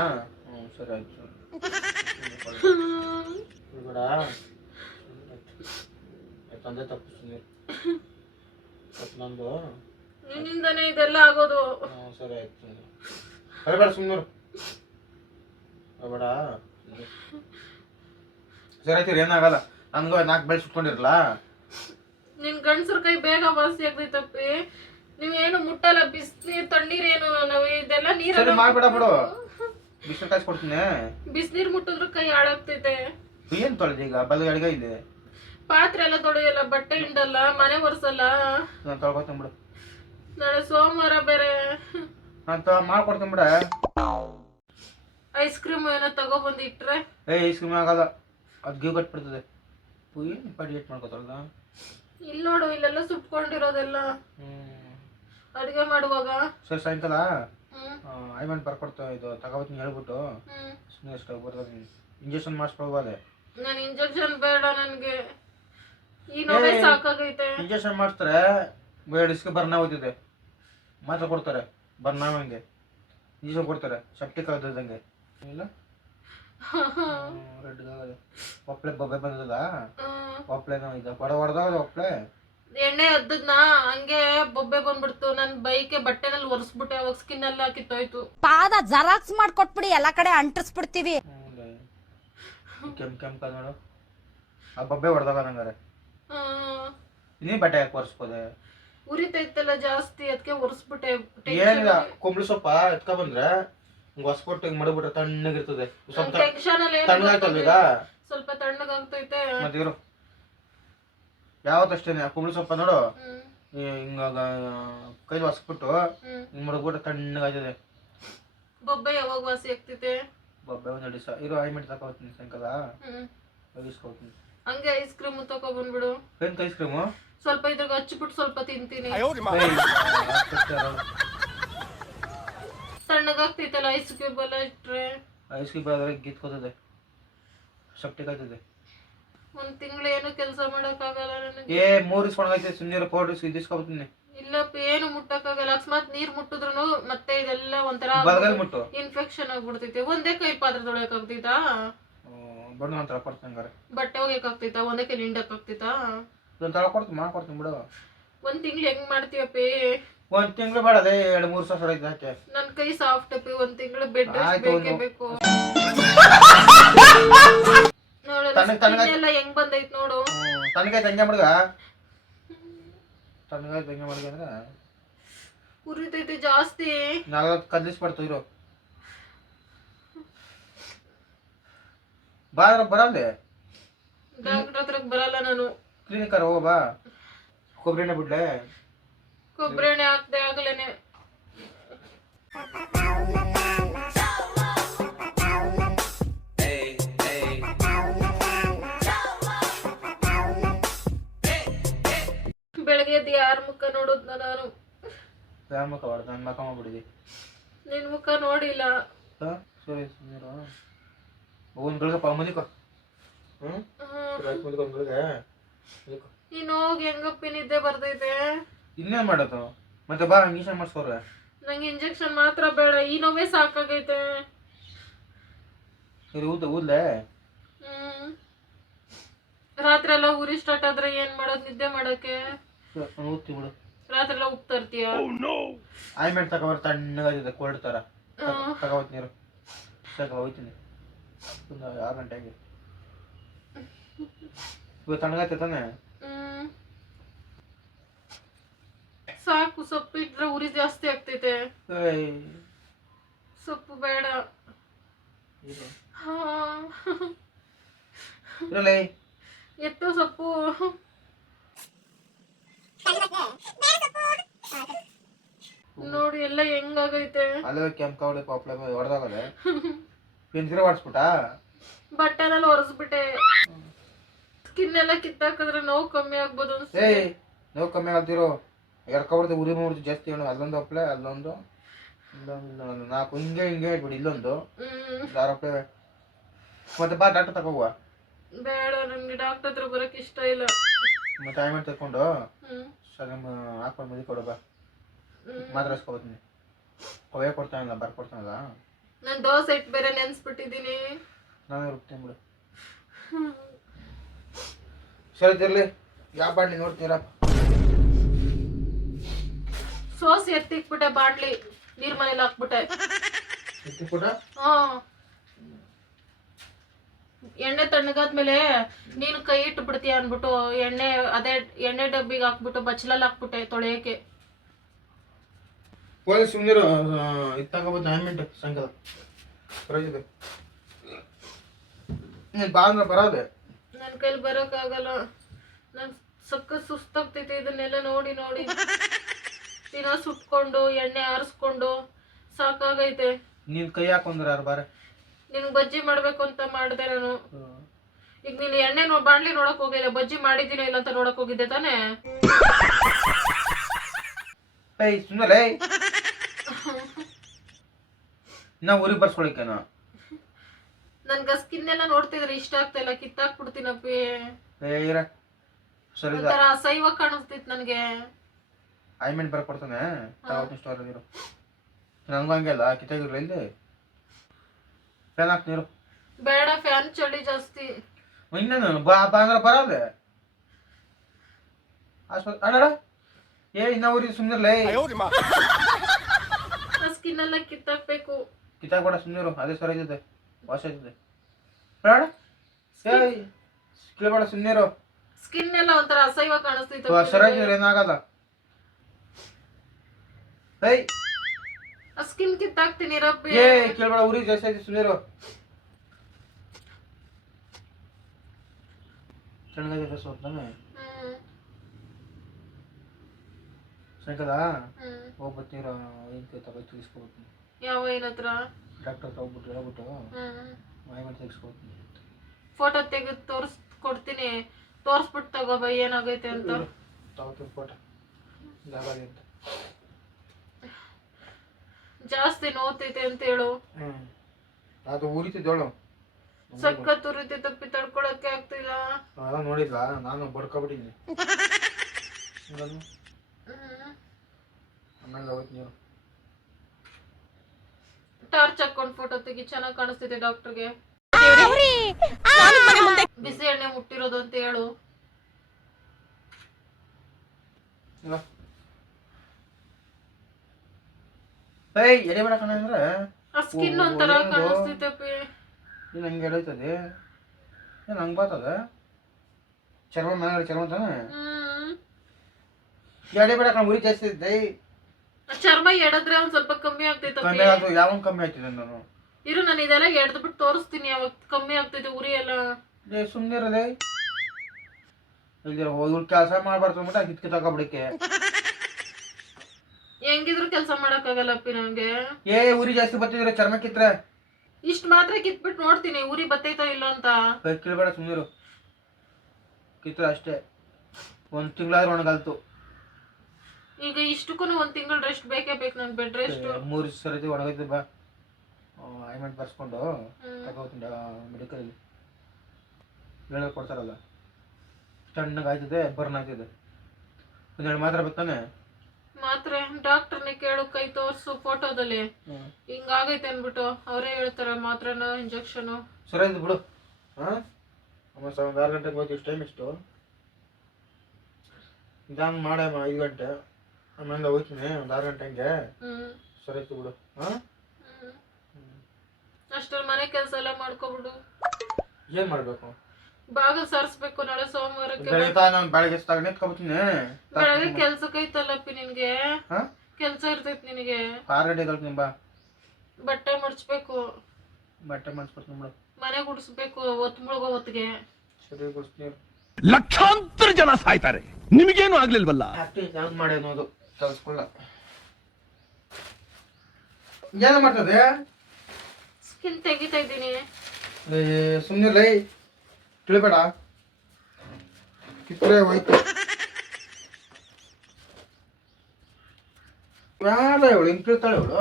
ಸರಿ ಆಯ್ತು. ಬೇಡ ತಂದೆ ತಪ್ಪಿಸ್ತೀನಿ. ನಂದು ನಿನ್ನಿಂದನೇ ಇದೆಲ್ಲ ಆಗೋದು. ಸರಿ ಆಯ್ತು ಬೇಡ ಸುಮ್ಮನೆ ಬೇಡ ಸರಿ ಆಯ್ತೀರಿ ಏನಾಗಲ್ಲ ಹಂಗ 4 ಬೆಳೆ ಸುಟ್ಕೊಂಡಿರಲ್ಲ ನಿನ್ ಗಂಡಸ್ರ ಕೈ ಬೇಗ ವಾಸಿ ಆಗ್ತೈತಪ್ಪಿ. ನೀವೇನು ಮುಟ್ಟಲ್ಲ, ಬಿಸಿನೀರ್ ತಣ್ಣೀರೇನು ನಾವು ಇದೆಲ್ಲ ನೀರ ಸರಿ ಮಾಡ್ಬೇಡ ಬಿಡು ಬಿಸಿಲು ಕಾಯಿಸ್ಕೊಡ್ತೀನಿ ಬಿಸಿನೀರ್ ಮುಟ್ಟಿದ್ರು ಕೈ ಹಾಳಾಗ್ತೈತೆ. ಏನ್ ತೊಳೆದು ಈಗ ಬಲ್ಲ ಅಡಿಗೆ ಇದೆ ಪಾತ್ರೆ ಎಲ್ಲ ತೊಳೆಯಲ್ಲ, ಬಟ್ಟೆ ಹಿಂಡಲ್ಲ, ಮನೆ ಒರ್ಸಲ್ಲ. ನಾನು ತೊಳ್ಕೊತೀನಿ ಬಿಡು ನಾಳೆ ಸೋಮವಾರ ಬೇರೆ. ನಾನು ಮಾಡ್ಕೊಡ್ತೀನಿ ಬಿಡ ಐಸ್ ಕ್ರೀಮ್ ಏನೋ ತಗೊಬಂದು ಇಟ್ರೆ ಐಸ್ ಕ್ರೀಮ್ ಆಗಲ್ಲ ಅದು ಗೀವ್ ಕಟ್ಬಿಡ್ತದೆ ಏನು ಪಾಟಿ ಏಟ್ ಮಾಡ್ಕೊತಾರಲ್ಲ ಇಲ್ಲಿ ನೋಡು, ಇಲ್ಲೆಲ್ಲ ಸುಟ್ಕೊಂಡಿರೋದೆಲ್ಲ ಅಡಿಗೆ ಮಾಡುವಾಗ. ಸರಿ ಸಾಯಂಕಾಲ ಐಮನ್ ಬರ್ಕೊಡ್ತಾವ ಇದು ತಗೋಬತ್ತೀನಿ ಹೇಳ್ಬಿಟ್ಟು ಸುಮ್ಮನೆ ಎಷ್ಟು ಬರ್ತದೆ ಇಂಜೆಕ್ಷನ್ ಮಾಡಿಸ್ಕೊಳ್ಬೋದೆ. ನಾನು ಇಂಜೆಕ್ಷನ್ ಬೇಡ, ನನ್ಗೆ ಈ ನೋವೇ ಸಾಕಾಗೈತೆ. ಇಂಜೆಕ್ಷನ್ ಮಾಡಿಸ್ತಾರೆ ಡಿಸ್ಕ್ ಬರ್ನ ಹೋಗ್ತಿದೆ, ಮಾತ್ರ ಕೊಡ್ತಾರೆ ಬರ್ನಾವಂಗೆ ಇಂಜೆಕ್ಷನ್ ಕೊಡ್ತಾರೆ ಸೆಪ್ಟಿಕ್ ಆಗ್ತದಂಗೆ ಇಲ್ಲ ರೆಡ್ ಒಪ್ಳೆ ಬೊಬ್ಬೆ ಬಂದದ ಒಪ್ಳೆನೋ ಇದು ಹೊಡೆದಾಗ ಒಪ್ಳೆ ಎಣ್ಣೆ ಅದ್ದದ್ನ ಹಂಗೆ ಬೊಬ್ಬೆ ಬಂದ್ಬಿಡ್ತು. ನನ್ ಬೈಕೆ ಬಟ್ಟೆನಲ್ಲಿ ಒರೆಸ್ಬಿಟ್ಟೆ, ಅವಾಗ ಸ್ಕಿನ್ ಎಲ್ಲ ಕಿತ್ತೋಯ್ತು. ಪಾದ ಜರಾಕ್ಸ್ ಮಾಡ್ಕೊಟ್ಬಿಡಿ, ಎಲ್ಲಾ ಕಡೆ ಅಂಟಿಸ್ಬಿಡ್ತೀವಿ. ಕೆಂಪ್ ನೋಡು ಆ ಬೊಬ್ಬೆ ಹೊಡೆದಾಗ ನಂಗಾರೆ ನೀ ಬಟ್ಟೆ ಯಾಕೆ ಒರೆಸ್ಬೋದೆ ಉರಿತೈತಲ್ಲ ಜಾಸ್ತಿ, ಅದಕ್ಕೆ ಒರೆಸ್ಬಿಟ್ಟೆ. ಏನಿಲ್ಲ ಕುಂಬಳಿ ಸೊಪ್ಪ ಎತ್ಕೊ ಬಂದ್ರೆ ಹೊಸ್ಕೊಟ್ಟು ಹಿಂಗ್ ಮಾಡ್ಬಿಟ್ರೆ ತಣ್ಣಗಿರ್ತದೆ. ಸ್ವಲ್ಪ ಟೆನ್ಷನ್ ಅಲ್ಲಿ ತಣ್ಣಗಾಯ್ತಲ್ವ ಈಗ ಸ್ವಲ್ಪ ತಣ್ಣಗಾಗ್ತೈತೆ. ಮತ್ತೆ ಇರು ಯಾವತ್ತಷ್ಟೇನೆ ಕುಂಬಳಿ ಸೊಪ್ಪ ನೋಡು ಹಿಂಗ ಕೈಲಿ ಹೊಸ್ಬಿಟ್ಟು ಹಿಂಗ್ ಮಾಡ್ಬಿಟ್ರೆ ತಣ್ಣಗಾಯ್ತದೆ. ಬೊಬ್ಬೆ ಯಾವಾಗ ವಾಸಿ ಆಗ್ತೈತೆ? ಬೊಬ್ಬೆ ಒಂದ್ 2 ದಿವಸ ಇರು. ಐಮೆಂಟ್ ತಗೋತೀನಿ ಸಾಯಂಕಾಲ ಇಸ್ಕೊತೀನಿ. ಹಂಗೆ ಐಸ್ ಕ್ರೀಮ್ ತಗೋ ಬಂದ್ಬಿಡು. ಏನ್ ಐಸ್ ಕ್ರೀಮು ಸ್ವಲ್ಪ ಇದ್ರಾಗ ಹಚ್ಬಿಟ್ಟು ಸ್ವಲ್ಪ ತಿಂತೀನಿ. ತಣ್ಣಗಾಗ್ತೈತಲ್ಲ ಐಸ್ ಕ್ಯೂಬ್ ಎಲ್ಲ ಇಟ್ರೆ. ಐಸ್ ಕ್ರೀಮ್ ಆದ್ರೆ ಗಿತ್ಕೋತದೆ, ಸೆಪ್ಟಿಕ್ ಆಯ್ತದೆ. 1 ತಿಂಗಳು ಏನು ಕೆಲಸ ಮಾಡಕ್ಕಾಗಲ್ಲ ನನಗೆ. 3 ಇಸ್ಕೊಂಡೈತೆ ಸುಮ್ಮನೆ ಪೌಡರ್ ಇದಿಸ್ಕೊಬತ್ತೀನಿ. ಇಲ್ಲಪ್ಪ ಏನು ಮುಟ್ಟಕ್ಕಾಗಲ್ಲ. ಅಕಸ್ಮಾತ್ ನೀರ್ ಮುಟ್ಟಿದ್ರು ಮತ್ತೆ ಇದೆಲ್ಲ ಒಂಥರ ಮುಟ್ಟು ಇನ್ಫೆಕ್ಷನ್ ಆಗ್ಬಿಡ್ತೈತೆ. ಒಂದೇ ಕೈ ಪಾತ್ರೆ ತೊಳೆಯಕ್ ಆಗ್ತೈತಾ? ಬಣ್ಣ ಒಂಥರ ಕೊಡ್ತೀನಿ ಹಂಗಾರೆ. ಬಟ್ಟೆ ಒಗ್ಯಕ್ ಆಗ್ತೈತಾ? ಒಂದೇ ಕೈ ಹಿಂಡಕ್ ಆಗ್ತೈತಾ? ಒಂಥರ ಕೊಡ್ತೀನಿ ಮಾಡ್ಕೊಡ್ತೀನಿ ಬಿಡು. 1 ತಿಂಗಳು ಹೆಂಗ್ ಮಾಡ್ತೀಯಪ್ಪಿ? 1 ತಿಂಗಳು ಬೇಡ, ಅದೇ 2-3 ಸಾವಿರ ಐತೆ ಯಾಕೆ ನನ್ ಕೈ ಸಾಫ್ಟ್ ಅಪ್ಪಿ. 1 ತಿಂಗಳು ಬೆಡ್ ರೆಸ್ಟ್ ಬೇಕೇ ಬೇಕು. ನೋಡು ಎಲ್ಲ ಹೆಂಗ್ ಬಂದೈತ್ ನೋಡು. ತಣ್ಣಗಾಯ್ತು ಹಂಗೆ ಮಾಡ್ಗ ತಣ್ಣಗಾಯ್ತು ಹಂಗೆ ಮಾಡ್ಗ ಅಂದ್ರೆ ಉರಿತೈತೆ ಜಾಸ್ತಿ. ನಾಳೆ ಕದ್ಲಿಸ್ಬಾರ್ದು ಇರು. ಬರಲ್ಲೇ ಡಾಕ್ಟರ್ ಹತ್ರಕ್ ಬರಲ್ಲ ನಾನು. ಕ್ಲಿನಿಕ್ ಹೋಗ ಬಾ. ಕೊಬ್ಬರಿ ಎಣ್ಣೆ ಬಿಡ್ಲೆ? ಕೊಬ್ಬರಿ ಎಣ್ಣೆ ಹಾಕ್ದೆ ಆಗ್ಲೇನೆ. ಬೆಳಗ್ಗೆ ಎದ್ದು ಯಾರ ಮುಖ ನೋಡುದ್ನ ನಾನು? ಯಾರ ಮುಖ ಬಾರ್ದು, ನನ್ನ ಮುಖ ಮಾಡ್ಬಿಡಿದಿ. ನಿನ್ ಮುಖ ನೋಡಿಲ್ಲ. ಸರಿ ಸುಮ್ಮನೆ ಒಂದ್ ಗಳಿಗೆ ಮಲಿಕೋ. ಒಂದ್ ಗಳಿಗೆ ನೀನ್ ಹೋಗಿ ಹೆಂಗಪ್ಪಿ ನಿದ್ದೆ ಬರ್ತೈತೆ. ಇನ್ನೇನ್ ಮಾಡೋದು ಮತ್ತೆ ಬಾ ಇಂಜೆಕ್ಷನ್ ಮಾಡ್ಸೋರೆ. ನಂಗೆ ಇಂಜೆಕ್ಷನ್ ಮಾತ್ರ ಬೇಡ, ಈ ನೋವೇ ಸಾಕಾಗೈತೆ. ಊದ್ಲೆ ರಾತ್ರಿ ಎಲ್ಲ ಉರಿ ಸ್ಟಾರ್ಟ್ ಆದ್ರೆ ಏನ್ ಮಾಡೋದು ನಿದ್ದೆ ಮಾಡಕ್ಕೆ? ಊದ್ತಿ ಬಿಡು. ರಾತ್ರಿ ಎಲ್ಲ ಉಪ್ಪು ತರ್ತೀಯ? ಆಯ್ಮೆಂಟ್ ತಗೋಬಾರ, ತಣ್ಣಗಾಗಿದೆ ಕೋಲ್ಡ್ ತರ ತಗೋಬತ್ ನೀರು. ಹೋಯ್ತೀನಿ ಒಂದು 6 ಗಂಟೆಗೆ. ಇವತ್ತು ತಣ್ಣಗಾಯ್ತ ತಾನೆ? ಸಾಕು, ಸೊಪ್ಪು ಇಟ್ರೆ ಉರಿ ಜಾಸ್ತಿ ಆಗ್ತೈತೆ. ಸೊಪ್ಪು ಬೇಡ. ಎತ್ತು ಸೊಪ್ಪು. ನೋಡಿ ಎಲ್ಲ ಹೆಂಗಾಗೈತೆ. ಅಲ್ಲೇ ಕೆಂಪು ಕವಡೆ ಪಾಪ್ಲೆ ಹೊಡೆದಾಗದೆ ಪೆನ್ಸಿಲ್ ಹೊಡ್ಸ್ಬಿಟ್ಟ. ಬಟ್ಟೆನೆಲ್ಲ ಒರೆಸ್ಬಿಟ್ಟೆ. ಸ್ಕಿನ್ ಎಲ್ಲ ಕಿತ್ತಾಕಿದ್ರೆ ನೋವು ಕಮ್ಮಿ ಆಗ್ಬೋದು ಅನ್ಸುತ್ತೆ. ನೋವು ಕಮ್ಮಿ ಆಗ್ತಿರೋ ಎರ್ಕೊಬಿಡ್ತು, ಉರಿ ಮಾಡ್ಬಿಡ್ತು ಜಾಸ್ತಿ. ಅಲ್ಲೊಂದು ಒಪ್ಲೆ, ಅಲ್ಲೊಂದು, ಇಲ್ಲೊಂದು 4 ಹಿಂಗೆ ಹಿಂಗೆ ಇಟ್ಬಿಡಿ. ಇಲ್ಲೊಂದು 6 ಒಪ್ಲೆ. ಮತ್ತೆ ಬಾ ಡಾಕ್ಟರ್ ತಗೋಗುವ. ಬೇಡ, ನನ್ಗೆ ಡಾಕ್ಟರ್ ಹತ್ರ ಬರಕ್ ಇಷ್ಟ ಇಲ್ಲ. ಮತ್ತೆ ಆಯ್ಮೆಂಟ್ ತಕೊಂಡು ಸರಿ ಹಾಕೊಂಡು ಮದಿ ಕೊಡು ಬಾ. ಮಾತ್ರ ಹಸ್ಕೊಬತ್ತೀನಿ. ಕೊಯ್ಯ ಕೊಡ್ತಾನಲ್ಲ ಬರ್ಕೊಡ್ತಾನಲ್ಲ. ನಾನು ದೋಸೆ ಇಟ್ಟು ಬೇರೆ ನೆನ್ಸ್ಬಿಟ್ಟಿದ್ದೀನಿ. ನಾನೇ ರುಬ್ತೀನಿ ಬಿಡು. ಸರಿ ತಿರ್ಲಿ ಯಾವ ಬಾಡ್ಲಿ ನೋಡ್ತೀರಾ? ಸೋಸಿ ಎತ್ತಿಕ್ಬಿಟ್ಟೆ ಬಾಡ್ಲಿ ನೀರ್ ಮನೇಲಿ ಹಾಕ್ಬಿಟ್ಟೆ. ಎತ್ತಿಕ್ಬಿಟ್ಟ? ಹಾ ಎಣ್ಣೆ ತಣ್ಣಗಾದ್ಮೇಲೆ ನೀನು ಕೈ ಇಟ್ಟು ಬಿಡ್ತೀಯ ಅನ್ಬಿಟ್ಟು ಅದೇ ಎಣ್ಣೆ ಡಬ್ಬಿಗೆ ಹಾಕ್ಬಿಟ್ಟು ಬಚ್ಚಲಲ್ಲಿ ಹಾಕ್ಬಿಟ್ಟೆ ತೊಳೆಯಕ್ಕೆ. ಪೊಲೀಸ್ ಸುಮ್ಮನಿರು. ಇದು ತಗೋಬೋದು ಆಯ್ಮೆಂಟ್ ಸಾಯಂಕಾಲ ಬರೋದಿದೆ. ನೀನು ಬಾ ಅಂದ್ರೆ ಬರೋದೆ. ನನ್ನ ಕೈಲಿ ಬರೋಕ್ಕಾಗಲ್ಲ, ನನ್ ಸಕ್ಕ ಸುಸ್ತಾಗ್ತೈತೆ ಇದನ್ನೆಲ್ಲ ನೋಡಿ ನೋಡಿ. ದಿನ ಸುಟ್ಕೊಂಡು ಎಣ್ಣೆ ಆರಿಸ್ಕೊಂಡು ಸಾಕಾಗೈತೆ. ನೀನು ಕೈ ಹಾಕೊಂಡ್ರೆ ಯಾರು ಬಾರೆ. ನಿನ್ಗೆ ಬಜ್ಜಿ ಮಾಡ್ಬೇಕು ಅಂತ ಮಾಡಿದೆ ನಾನು. ಈಗ ನೀನು ಎಣ್ಣೆ ಬಾಣ್ಲಿ ನೋಡಕ್ ಹೋಗಿಲ್ಲ, ಬಜ್ಜಿ ಮಾಡಿದ್ದೀನೋ ಇಲ್ಲ ಅಂತ ನೋಡಕ್ ಹೋಗಿದ್ದೆ ತಾನೇ. ಏಯ್ ಸುಮ್ಮನೆ ನಾ ಊರಿಗೆ ಬರ್ಸ್ಕೊಳಿಕೇನ. ನನ್ಗ ಸ್ಕಿನ್ ಎಲ್ಲ ನೋಡ್ತಿದ್ರೆ ಇಷ್ಟ ಆಗ್ತಾ ಇಲ್ಲ, ಕಿತ್ತಾಕ್ಬಿಡ್ತೀನಪ್ಪಿ. ಏರ ಸರಿ ಒಂಥರ ಅಸಹ್ಯವಾಗಿ ಕಾಣಿಸ್ತಿತ್ತು ನನ್ಗೆ. ಆಯ್ಮೆಂಟ್ ಬರ್ಕೊಡ್ತಾನೆ ತಾವತ್ತು ಸ್ಟೋರ್ ನೀರು. ನನಗೂ ಹಂಗೆ ಅಲ್ಲ, ಕಿತ್ತಾಗಿರ್ಲ ಇಲ್ಲಿ ಫ್ಯಾನ್ ಹಾಕಿ ನೀರು. ಬೇಡ, ಫ್ಯಾನ್ ಚಳಿ ಜಾಸ್ತಿ. ಇನ್ನೇನು ಬಾ ಬಾ ಅಂದ್ರೆ ಬರೋದೆ. ಆಸ್ಪತ್ರೆ ಅಣ್ಣ ಇನ್ನ ಊರಿಗೆ ಸುಮ್ಮನಿರ್ಲೇ. ಸ್ಕಿನ್ ಎಲ್ಲ ಕಿತ್ತಾಕ್ಬೇಕು. ಕಿತ್ತಾಕ್ಬೇಡ ಸುಮ್ಮನಿರು, ಅದೇ ಸರಿ ಐತದೆ, ವಾಶ ಐತದೆ. ಬೇಡ ಏಯ್ ಕೇಳಬೇಡ ಸುಮ್ಮನಿರು. ಸ್ಕಿನ್ ಎಲ್ಲ ಒಂಥರ ಅಸಹ್ಯವಾಗಿ ಕಾಣಿಸ್ತಿತ್ತು. ಸರಿ ಐತಿದ್ರೆ ಏನಾಗಲ್ಲ. ಏಯ್ ಸ್ಕಿನ್ ಕಿತ್ತಾಕ್ತೀನಿ ರಬ್ಬಿ. ಏ ಕೇಳಬೇಡ, ಊರಿಗೆ ಜಾಸ್ತಿ ಐತಿ ಸುಮ್ಮನಿರು. ಚೆನ್ನಾಗೈತೆ ಸೋತಾನೆ ಸಾಯಂಕಾಲ ಹೋಗ್ಬತ್ತೀರ. ಏನು ತಗೋ ತೆಗಿಸ್ಕೊಡ್ತೀನಿ. ಯಾವ ಏನತ್ರ ಡಾಕ್ಟರ್ ತಗೋಬಿಟ್ಟು ಹೇಳ್ಬಿಟ್ಟು ಮಾಹಿತಿ ತೆಗಿಸ್ಕೊಡ್ತೀನಿ. ಫೋಟೋ ತೆಗೆದು ತೋರಿಸ್ಕೊಡ್ತೀನಿ, ತೋರಿಸ್ಬಿಟ್ಟು ತಗೋಬ ಏನಾಗೈತೆ ಅಂತ. ತಗೋತೀನಿ ಫೋಟೋ ಜಾಗಲಿ ಅಂತ. ಜಾಸ್ತಿ ನೋತೈತೆ ಅಂತ ಹೇಳು. ಅದು ಉರಿತಿದ್ದೋಳು ಸಖತ್ ಉರಿತೆ, ತಪ್ಪಿ ತಡ್ಕೊಳಕ್ಕೆ ಆಗ್ತಿಲ್ಲ. ಅದ ನೋಡಿದ್ಲ, ನಾನು ಬಡ್ಕೊಬಿಟ್ಟಿದ್ದೀನಿ. ಆಮೇಲೆ ಹೋಯ್ತು ನೀವು ಟಾರ್ಚ್ ಹಾಕೊಂಡು ಫೋಟೋ ತೆಗಿ, ಚೆನ್ನಾಗಿ ಕಾಣಿಸ್ತಿದೆ ಡಾಕ್ಟರ್ಗೆ. ಬಿಸಿ ಎಣ್ಣೆ ಮುಟ್ಟಿರೋದು ಅಂತ ಹೇಳು. ಏಯ್ ಎಡೆ ಬೇಡ ಕಣ ಅಂದ್ರೆ ಆ ಸ್ಕಿನ್ ಒಂಥರ ಕಾಣಿಸ್ತಿತ್ತಪ್ಪಿ. ನೀನು ಹಂಗೆ ಎಡೈತದೆ, ಏನು ಹಂಗೆ ಬರ್ತದೆ ಚರ್ಮ ಮೇಲೆ ಚರ್ಮ ತಾನೆ. ಎಡೆ ಬೇಡ ಕಣ, ಉರಿ ಜಾಸ್ತಿ ಇದ್ದೆ. ಚರ್ಮ ಎಡದ್ರೆ ಒಂದ್ ಸ್ವಲ್ಪ ಕಮ್ಮಿ ಆಗ್ತೈತೆ. ಕಮ್ಮಿ ಆಯ್ತು, ಯಾವಾಗ ಕಮ್ಮಿ ಆಗ್ತಿದೆ ನಾನು. ಇರು, ನಾನು ಇದೆಲ್ಲ ಎಡ್ದು ಬಿಟ್ಟು ತೋರಿಸ್ತೀನಿ ಯಾವಾಗ ಕಮ್ಮಿ ಆಗ್ತೈತೆ ಉರಿ ಎಲ್ಲ. ಏ ಸುಮ್ಮನಿರದೆ, ಇಲ್ಲಿ ಹೋಗಿ ಕೆಲಸ ಮಾಡ್ಬಾರ್ದು ಅಂದ್ಬಿಟ್ಟು ಕಿತ್ಕೆ ತಗೊಬಿಡಕ್ಕೆ. ಹೆಂಗಿದ್ರು ಕೆಲಸ ಮಾಡಕ್ಕಾಗಲ್ಲಪ್ಪಿ ನಂಗೆ. ಏ ಉರಿ ಜಾಸ್ತಿ ಬರ್ತಿದ್ರೆ ಚರ್ಮ ಕಿತ್ರೆ. ಇಷ್ಟ ಮಾತ್ರ ಕಿತ್ಬಿಟ್ಟು ನೋಡ್ತೀನಿ ಉರಿ ಬತ್ತೈತೋ ಇಲ್ಲ ಅಂತ. ಕೈ ಕೇಳಬೇಡ ಸುಮ್ಮನಿರು, ಕಿತ್ರೆ ಅಷ್ಟೇ. ಒಂದು ತಿಂಗಳಾದ್ರೂ ಒಣಗಲ್ತು. ಈಗ ಇಷ್ಟಕ್ಕೂ ಒಂದ್ ತಿಂಗಳು ರೆಸ್ಟ್ ಬೇಕೇ ಬೇಕು ನಂಗೆ, ಬೆಡ್ ರೆಸ್ಟ್. 3 ಸರಿ ಒಣಗೈತೆ. ಬಾ ಆಯ್ಮೆಂಟ್ ಬರ್ಸ್ಕೊಂಡು ತಗೋತೀನಿ ಮೆಡಿಕಲಲ್ಲಿ ಹೇಳೋದು ಕೊಡ್ತಾರಲ್ಲ. ತಣ್ಣಗೆ ಆಯ್ತದೆ, ಬರ್ನ್ ಆಯ್ತದೆ. ಒಂದೆರಡು ಮಾತ್ರ ಬರ್ತಾನೆ ಮಾತ್ರ. ಡಾಕ್ಟರ್ನೇ ಕೇಳು, ಕೈ ತೋರ್ಸು ಫೋಟೋದಲ್ಲಿ ಹಿಂಗಾಗೈತೆ ಅನ್ಬಿಟ್ಟು ಅವರೇ ಹೇಳ್ತಾರೆ. ಮಾತ್ರನ ಇಂಜೆಕ್ಷನ್ ಸರಿ ಆಯ್ತು ಬಿಡು. ಹಾಂ ಆಮೇಲೆ 6 ಗಂಟೆಗೆ ಹೋಯ್ತು. ಇಷ್ಟು ಟೈಮ್ ಇಷ್ಟು ನಿಧಾನ ಮಾಡೇ 5 ಗಂಟೆ ಆಮೇಲೆ ಹೋಗ್ತೀನಿ. ಒಂದು 6 ಗಂಟೆ ಹಂಗೆ ಸರಿ ಆಯ್ತು ಬಿಡು. ಹಾಂ ಅಷ್ಟ್ರಲ್ಲಿ ಮನೆ ಕೆಲಸ ಎಲ್ಲ ಮಾಡ್ಕೊಬಿಡು. ಏನು ಮಾಡಬೇಕು? ಬಾಗಿಲು ಸಾರಿಸ್ಬೇಕು ನಾಳೆ ಸೋಮವಾರಕ್ಕೆ. ನಾನು ಬೆಳಗ್ಗೆ ನಿಂತ್ಕೊಬಿಡ್ತೀನಿ. ಬೆಳಗ್ಗೆ ಕೆಲ್ಸಕ್ಕೆ ಐತಲ್ಲಪ್ಪಿ ನಿನ್ಗೆ, ಹಾಂ ಕೆಲ್ಸ ಇರ್ತೈತಿ ನಿನಗೆ. 6 ಗಂಟೆಗೆ ಹೋಗ್ತೀನಿ. ಬಾ ಬಟ್ಟೆ ಮಡ್ಚ್ಬೇಕು, ಬಟ್ಟೆ ಮಾಡಿಸ್ಕೊಡ್ತೀನಿ ಬಿಡು. ಮನೆ ಗುಡಿಸ್ಬೇಕು, ಒತ್ತು ಮುಳುಗೋ ಹೊತ್ತಿಗೆ. ಸರಿ ಗುಡಿಸ್ತೀನಿ. ಲಕ್ಷಾಂತರ ಜನ ಸಾಯ್ತಾರೆ, ನಿಮಗೇನು ಆಗ್ಲಿಲ್ವಲ್ಲ. ಆಕ್ಟಿವ್ ಹೆಂಗ್ ಮಾಡಿ ಅನ್ನೋದು ಕಲ್ಸ್ಕೊಳ್ಳ. ಏನ ಮಾಡ್ತದೆ? ಸ್ಕಿನ್ ತೆಗಿತಾ ಇದ್ದೀನಿ. ಸುಮ್ಮನೆ ಲೈ ತಿಳಿಬೇಡ, ಕಿತ್ತರೆ ಹೋಯ್ತು. ಯಾರ ಇವಳು ಹಿಂಗೆ ತಿಳ್ತಾಳೆ ಇವಳು?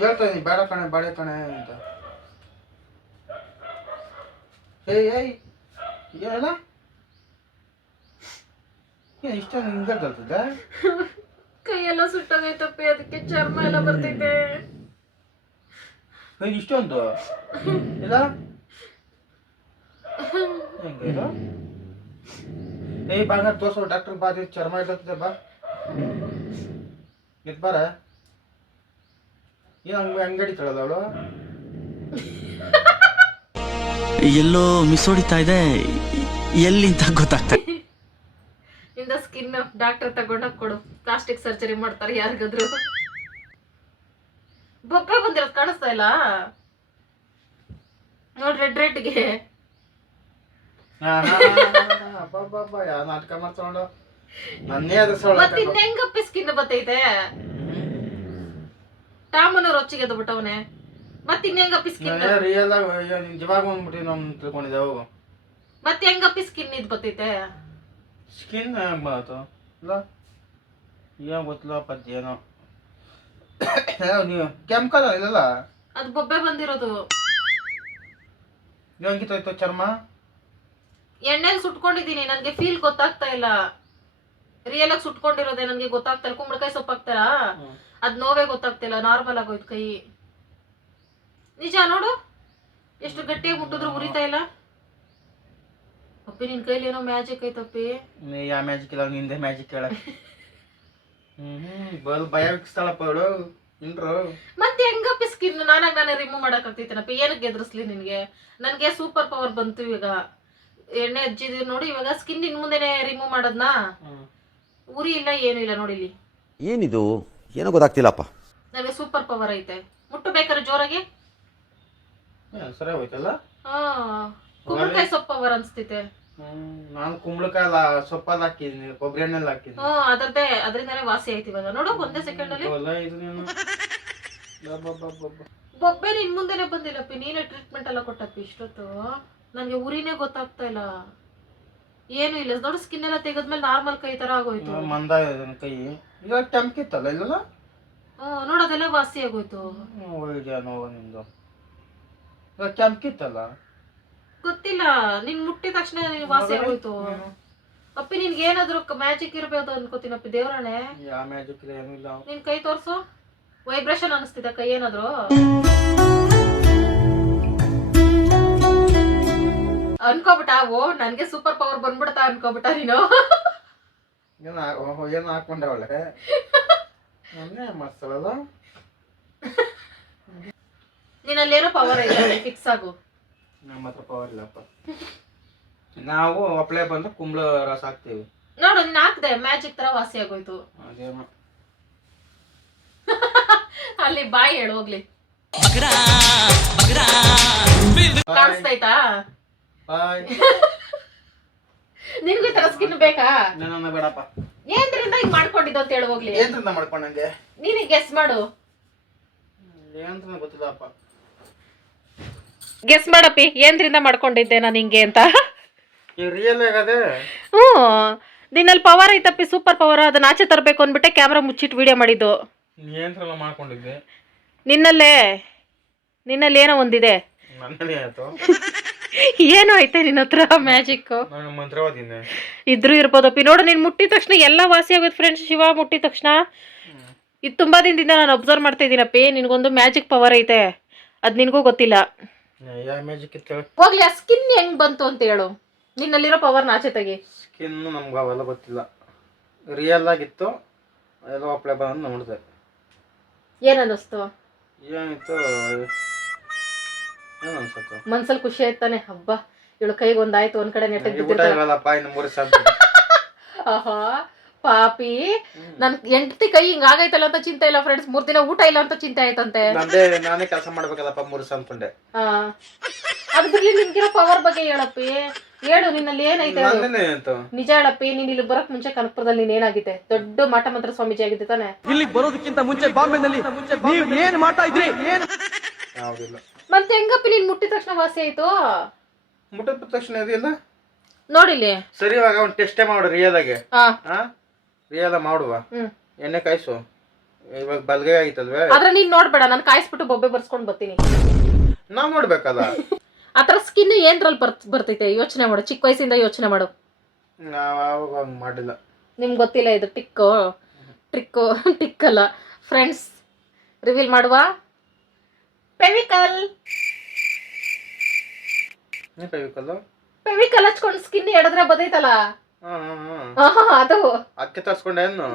ಹೇಳ್ತಾ ನೀ ಬೇಡ ಕಣೆ ಬೇಡ ಕಣೆ ಅಂತ. ಏಯ್ ಏಯ್ ಏನ ಇಷ್ಟ ಹಿಂಗೆ ತರ್ತದೆ? ಕೈಯೆಲ್ಲ ಸುಟ್ಟಾಗೈತಪ್ಪಿ, ಅದಕ್ಕೆ ಚರ್ಮ ಎಲ್ಲ ಬರ್ತೈತೆ. ಕೈ ಇಷ್ಟೊಂದು ಇಲ್ಲ ಹೆಂಗೆ ಇದು? ಏಯ್ ಬಾಂಗ ತೋರ್ಸೋ ಡಾಕ್ಟರ್ ಬಾ ಚರ್ಮ ಇರ್ತದೆ ಬಾ ನಿತ್ ಬಾರ ಏನು ಅಂಗಡಿ ತಳದ ಅವಳು ಎಲ್ಲೋ ಮಿಸ್ ಹೊಡಿತಾ ಇದೆ ಎಲ್ಲಿ ಅಂತ ಗೊತ್ತಾಗ್ತಾ ಇಂದ ಸ್ಕಿನ್ ಡಾಕ್ಟರ್ ತಗೊಂಡೋಗ್ ಕೊಡು, ಪ್ಲಾಸ್ಟಿಕ್ ಸರ್ಜರಿ ಮಾಡ್ತಾರೆ ಯಾರಿಗಾದ್ರು. ಬೊಬ್ಬೆ ಬಂದಿರೋದು ಕಾಣಿಸ್ತಾ ಇಲ್ಲ ನೋಡ್, ರೆಡ್ಗೆ ಯಾವ ನಾಟಕ ಮಾಡ್ತಾಳು ನನ್ನೇ ಅದ್ರ ಮತ್ತೆ ಇನ್ನೆಂಗಪ್ಪಿ ಸ್ಕಿನ್ ಬತ್ತೈತೆ, ಟಾಮನ ರೊಚ್ಚಿಗೆ ಅದು ಬಿಟ್ಟವನೆ. ಮತ್ತೆ ಇನ್ನೆಂಗಪ್ಪಿ ಸ್ಕಿನ್, ರಿಯಲ್ ಆಗಿ ನಿಜವಾಗ ಬಂದ್ಬಿಟ್ಟು ನಾವು ತಿಳ್ಕೊಂಡಿದ್ದೆ. ಹೋಗು ಮತ್ತೆ ಹೆಂಗಪ್ಪಿ ಸ್ಕಿನ್ ಇದ್ ಬತ್ತೈತೆ, ಸ್ಕಿನ್ ಬಂತು ಇಲ್ಲ ಏನು ಗೊತ್ತಿಲ್ಲ ಪದ್ಯ ಏನೋ ನೀವು ಕೆಂಪಲ್ಲ ಇಲ್ಲಲ್ಲ, ಅದು ಬೊಬ್ಬೆ ಬಂದಿರೋದು. ಹೆಂಗಿತ್ತು ಚರ್ಮ? ಎಣ್ಣೆಲಿ ಸುಟ್ಕೊಂಡಿದೀನಿ, ನನ್ಗೆ ಫೀಲ್ ಗೊತ್ತಾಗ್ತಾ ಇಲ್ಲ. ರಿಯಲ್ ಆಗಿ ಸುಟ್ಕೊಂಡಿರೋದೆ ನನ್ಗೆ ಗೊತ್ತಾಗ್ತಾ ಇಲ್ಲ. ಕುಂಬಳಕಾಯಿ ಸೊಪ್ಪು ಹಾಕ್ತಾರ, ಅದ್ ನೋವೇ ಗೊತ್ತಾಗ್ತಿಲ್ಲ, ನಾರ್ಮಲ್ ಆಗೋಯ್ತು ಕೈ. ನಿಜ ನೋಡು, ಎಷ್ಟು ಗಟ್ಟಿಯಾಗಿ ಮುಟ್ಟಿದ್ರು ಉರಿತಾ ಇಲ್ಲ. ಅಪ್ಪಿ ನಿನ್ ಕೈಲಿ ಏನೋ ಮ್ಯಾಜಿಕ್ ಐತಪ್ಪಿ. ಯಾವ ಮ್ಯಾಜಿಕ್ ಇಲ್ಲ, ನಿಂದೆ ಮ್ಯಾಜಿಕ್ ಹೇಳ. ಭಯ ವಿಕ್ಸ್ತಾಳಪ್ಪ ಅವಳು ಇಂಟ್ರು. ಮತ್ತೆ ಹೆಂಗಪ್ಪಿ ಸ್ಕಿನ್ ನಾನೇ ರಿಮೂವ್ ಮಾಡಕ್ ಆಗ್ತೈತೇನಪ್ಪ? ಏನಕ್ಕೆ ಎದುರಿಸ್ಲಿ ನಿನ್ಗೆ? ನನ್ಗೆ ಸೂಪರ್ ಪವರ್ ಬಂತು ಇವಾಗ. ಎಣ್ಣೆ ಹಚ್ಚಿದ್ವಿ ನೋಡಿ, ಇವಾಗ ಸ್ಕಿನ್ ಇನ್ ಮುಂದೆನೆ ರಿಮೂವ್ ಮಾಡೋದ್ನಾ. ಉರಿ ಇಲ್ಲ ಏನು ಇಲ್ಲ ನೋಡಿ ಇಲ್ಲಿ. ಏನಿದು ಏನೋ ಗೊತ್ತಾಗ್ತಿಲ್ಲಪ್ಪ. ನನಗೆ ಸೂಪರ್ ಪವರ್ ಐತೆ. ಮುಟ್ಟು ಬೇಕಾದ್ರೆ ಜೋರಾಗಿ. ಸರಿ ಹೋಯ್ತಲ್ಲ. ಹಾ, ಕುಂಬಳಕಾಯಿ ಸೊಪ್ಪು ಪವರ್ ಅನ್ಸ್ತೈತೆ. ನಾನು ಕುಂಬಳಕಾಯಿ ಸೊಪ್ಪಲ್ಲಿ ಹಾಕಿದೀನಿ, ಕೊಬ್ಬರಿ ಎಣ್ಣೆಲ್ಲ ಹಾಕಿದೀನಿ. ಅದರಿಂದಾನೇ ವಾಸಿ ಆಯ್ತು ಇವಾಗ. ನೋಡು ಒಂದೇ ಸೆಕೆಂಡ್ ಅಲ್ಲಿ ಇದು ನೀನು ಬೊಬ್ಬೆ ನಿನ್ ಮುಂದೆನೆ ಬಂದಿಲ್ಲಪ್ಪಿ. ನೀನೇ ಟ್ರೀಟ್ಮೆಂಟ್ ಎಲ್ಲ ಕೊಟ್ಟಪ್ಪಿ ಇಷ್ಟೊತ್ತು. ನನ್ಗೆ ಉರಿನೇ ಗೊತ್ತಾಗ್ತಾ ಇಲ್ಲ, ಏನು ಇಲ್ಲ ನೋಡು. ಸ್ಕಿನ್ ಎಲ್ಲ ತೆಗೆದ್ಮೇಲೆ ನಾರ್ಮಲ್ ಕೈ ತರ ಆಗೋಯ್ತು. ಮಂದ ಕೈ ಈಗ ಕೆಂಪಿತ್ತಲ್ಲ ಇಲ್ಲಲ್ಲ. ನೋಡು ಅದೆಲ್ಲ ವಾಸಿ ಆಗೋಯ್ತು. ನೋವು ನಿಂದು ಈಗ ಕೆಂಪಿತ್ತಲ್ಲ. ಗೊತ್ತಿಲ್ಲ, ನಿನ್ ಮುಟ್ಟಿದ ತಕ್ಷಣ ನಿನ್ ವಾಸಿ ಆಗೋಯ್ತು. ಅಪ್ಪಿ ನಿನ್ಗೆ ಏನಾದ್ರು ಮ್ಯಾಜಿಕ್ ಇರ್ಬೋದು ಅನ್ಕೋತೀನಪ್ಪಿ. ದೇವ್ರಾಣೆ, ಯಾವ ಮ್ಯಾಜಿಕ್ ಇಲ್ಲ ಏನೂ ಇಲ್ಲ. ನಿನ್ ಕೈ ತೋರ್ಸು. ವೈಬ್ರೇಷನ್ ಅನಿಸ್ತಿದೆ ಕೈ ಏನಾದ್ರು? ಅನ್ಕೋಬಿಟ್ಟ ಓ ನನ್ಗೆ ಸೂಪರ್ ಪವರ್ ಬಂದ್ಬಿಡ್ತಾ ಅನ್ಕೋಬಿಟ್ಟ ನೀನು. ಏನು ಹಾಕೊಂಡೆ ಒಳ್ಳೆ ನನ್ನೇ ಮಾಡ್ತಾಳಲ್ಲ. ನೀನಲ್ಲೇನೋ ಪವರ್ ಐತೆ, ಫಿಕ್ಸ್ ಆಗು. ನಮ್ಮ ಹತ್ರ ಪವರ್ ಇಲ್ಲಪ್ಪ. ನಾವು ಒಪ್ಳೆ ಬಂದು ಕುಂಬಳ ರಸ ಹಾಕ್ತೀವಿ. ನೋಡು ನೀನ್ ಹಾಕ್ದೆ ಮ್ಯಾಜಿಕ್ ತರ ವಾಸಿ ಆಗೋಯ್ತು. ಅದೇನೋ ಅಲ್ಲಿ ಬಾಯಿ ಹೇಳು ಹೋಗ್ಲಿ. ಕಾಣಿಸ್ತೈತಾ? ಬಾಯ್. ನಿನ್ಗೂ ಈ ತರ ಸ್ಕಿನ್ ಬೇಕಾ? ನನ್ನ ಬೇಡಪ್ಪ. ಏನ್ರಿಂದ ಹಿಂಗ್ ಮಾಡ್ಕೊಂಡಿದ್ದು ಅಂತ ಹೇಳು ಹೋಗ್ಲಿ. ಏನ್ರಿಂದ ಮಾಡ್ಕೊಂಡಂಗೆ ನೀನೇ ಗೆಸ್ ಮಾಡು. ಏನಂತ ಗೊತ್ತಿಲ್ಲಪ್ಪ. ಗೆಸ್ ಮಾಡಪ್ಪಿ, ಏನ್ರಿಂದ ಮಾಡ್ಕೊಂಡಿದ್ದೆ ನಾನು ಹಿಂಗೆ ಅಂತ. ಈಗ ರಿಯಲ್ ಆಗದೆ. ನಿನ್ನಲ್ಲಿ ಪವರ್ ಐತಪ್ಪಿ, ಸೂಪರ್ ಪವರ್. ಅದನ್ನ ಆಚೆ ತರಬೇಕು ಅಂದ್ಬಿಟ್ಟೆ ಕ್ಯಾಮ್ರಾ ಮುಚ್ಚಿಟ್ಟು ವಿಡಿಯೋ ಮಾಡಿದ್ದು. ಏನ್ರಲ್ಲ ಮಾಡ್ಕೊಂಡಿದ್ದೆ? ನಿನ್ನಲ್ಲಿ ಏನೋ ಒಂದಿದೆ. ನನ್ನಲ್ಲಿ ಆಯ್ತು. ಏನೋ ಐತೆ ನಿನ್ನ ಹತ್ರ ಮ್ಯಾಜಿಕ್. ನಾನು ಮಂತ್ರವಾದಿನಿ. ಇದ್ರೂ ಇರ್ಬೋದಪ್ಪಿ. ನೋಡು ನೀನ್ ಮುಟ್ಟಿದ ತಕ್ಷಣ ಎಲ್ಲ ವಾಸಿ ಆಗೋದು ಫ್ರೆಂಡ್ಸ್. ಶಿವ ಮುಟ್ಟಿದ ತಕ್ಷಣ ಇದು ತುಂಬಾ ದಿನದಿಂದ ನಾನು ಅಬ್ಸರ್ವ್ ಮಾಡ್ತಾ ಇದ್ದೀನಪ್ಪಿ. ನಿನ್ಗೊಂದು ಮ್ಯಾಜಿಕ್ ಪವರ್ ಐತೆ, ಅದ್ ನಿನ್ಗೂ ಗೊತ್ತಿಲ್ಲ. ಯಾವ ಮ್ಯಾಜಿಕ್ ಇತ್ತು ಹೋಗ್ಲಿ. ಆ ಸ್ಕಿನ್ ಹೆಂಗ್ ಬಂತು ಅಂತ ಹೇಳು. ನಿನ್ನಲ್ಲಿರೋ ಪವರ್ನ ಆಚೆ ತೆಗಿ. ಸ್ಕಿನ್ ನಮ್ಗೆ ಅವೆಲ್ಲ ಗೊತ್ತಿಲ್ಲ. ರಿಯಲ್ ಆಗಿತ್ತು, ಎಲ್ಲ ಒಪ್ಳೆ ಬಂದು ನೋಡಿದೆ. ಏನ್ ಅನ್ನಿಸ್ತು? ಏನಿತ್ತು ಏನು ಅನ್ಸತ್ತು? ಮನ್ಸಲ್ಲಿ ಖುಷಿ ಆಯ್ತಾನೆ. ಹಬ್ಬ ಇವಳು ಕೈಗೆ ಒಂದಾಯ್ತು, ಒಂದ್ ಕಡೆ ನೆಟ್ಟಿಗೆ ಊಟ ಇರಲ್ಲಪ್ಪ ಇನ್ನು 3 ಸಾಲ. ಆಹಾ ಪಾಪಿ, ನನ್ ಹೆಂಡತಿ ಕೈ ಹಿಂಗ ಆಗೈತಲ್ಲ ಅಂತ ಚಿಂತೆ ಇಲ್ಲ ಫ್ರೆಂಡ್ಸ್. 3 ದಿನ ಊಟ ಇಲ್ಲ ಅಂತ ಚಿಂತೆ ಆಯ್ತಂತೆ. ನಾನೇ ಕೆಲಸ ಮಾಡ್ಬೇಕಲ್ಲಪ್ಪ 3 ಸಾಲ ಅನ್ಕೊಂಡೆ. ಅದ್ ಬಿಡ್ಲಿ, ನಿನ್ಗಿರೋ ಪವರ್ ಬಗ್ಗೆ ಹೇಳಪ್ಪಿ. ಹೇಳು ನಿನ್ನಲ್ಲಿ ಏನೈತೆ ಹೇಳು. ನಿಜ ಹೇಳಪ್ಪಿ. ನೀನ್ ಇಲ್ಲಿ ಬರಕ್ ಮುಂಚೆ ಕನಕಪುರದಲ್ಲಿ ನೀನ್ ಏನಾಗಿದೆ? ದೊಡ್ಡ ಮಾಟ ಮಂತ್ರ ಸ್ವಾಮೀಜಿ ಆಗಿದ್ದೆ ತಾನೆ? ಇಲ್ಲಿ ಬರೋದಕ್ಕಿಂತ ಮುಂಚೆ ಬಾಂಬೆನಲ್ಲಿ ನೀವು ಏನ್ ಮಾಡ್ತಾ ಇದ್ರಿ? ಯಾವ್ದಿಲ್ಲ. ಮತ್ತೆ ಹೆಂಗಪ್ಪಿ ನೀನ್ ಮುಟ್ಟಿದ ತಕ್ಷಣ ವಾಸಿ ಆಯ್ತು? ಮುಟ್ಟಿದ ತಕ್ಷಣ ಇದೆಯಲ್ಲ ನೋಡಿಲ್ಲಿ. ಸರಿ, ಇವಾಗ ಒಂದು ಟೆಸ್ಟೇ ಮಾಡು ರಿಯಲ್ ಆಗಿ. ರಿಯಲ್ ಮಾಡುವ. ಎಣ್ಣೆ ಕಾಯಿಸು. ಇವಾಗ ಬಲ್ಗೈ ಆಗಿತ್ತಲ್ವೇ? ಆದ್ರೆ ನೀನ್ ನೋಡ್ಬೇಡ, ನಾನು ಕಾಯಿಸ್ಬಿಟ್ಟು ಬೊಬ್ಬೆ ಬರ್ಸ್ಕೊಂಡ್ ಬರ್ತೀನಿ. ನಾವ್ ನೋಡ್ಬೇಕಲ್ಲ. ಆತರ ಸ್ಕಿನ್ ಏನ್ರಲ್ಲಿ ಬರ್ತೈತೆ ಯೋಚನೆ ಮಾಡು. ಚಿಕ್ಕ ವಯಸ್ಸಿಂದ ಯೋಚನೆ ಮಾಡು. ನಾವ್ ಅವಾಗ ಹಂಗ್ ಮಾಡಿಲ್ಲ. ನಿಮ್ಗೆ ಗೊತ್ತಿಲ್ಲ ಇದು ಟಿಕ್ ಅಲ್ಲ ಫ್ರೆಂಡ್ಸ್. ರಿವೀಲ್ ಮಾಡುವ. ಫೆವಿಕಲ್ ಹಚ್ಕೊಂಡು ಸ್ಕಿನ್ ಎಡದ್ರೆ ಬದೈತಲ್ಲ, ಅದು ಅದಕ್ಕೆ ತರ್ಸ್ಕೊಂಡೇನು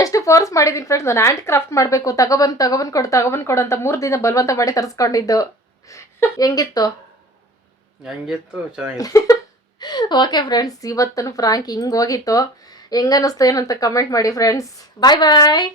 ಎಷ್ಟು ಫೋರ್ಸ್ ಮಾಡಿದೀನಿ ಫ್ರೆಂಡ್ಸ್. ನಾನು ಹ್ಯಾಂಡ್ ಕ್ರಾಫ್ಟ್ ಮಾಡಬೇಕು, ತಗೊಬಂದು ಕೊಡು ಅಂತ 3 ದಿನ ಬಲವಂತ ಮಾಡಿ ತರಿಸ್ಕೊಂಡಿದ್ದು. ಹೆಂಗಿತ್ತು? ಚೆನ್ನಾಗಿತ್ತು. ಓಕೆ ಫ್ರೆಂಡ್ಸ್, ಇವತ್ತನು ಫ್ರಾಂಕ್ ಹಿಂಗೆ ಹೋಗಿತ್ತು. ಹೆಂಗನ್ನಿಸ್ತು ಏನಂತ ಕಮೆಂಟ್ ಮಾಡಿ ಫ್ರೆಂಡ್ಸ್. ಬಾಯ್ ಬಾಯ್.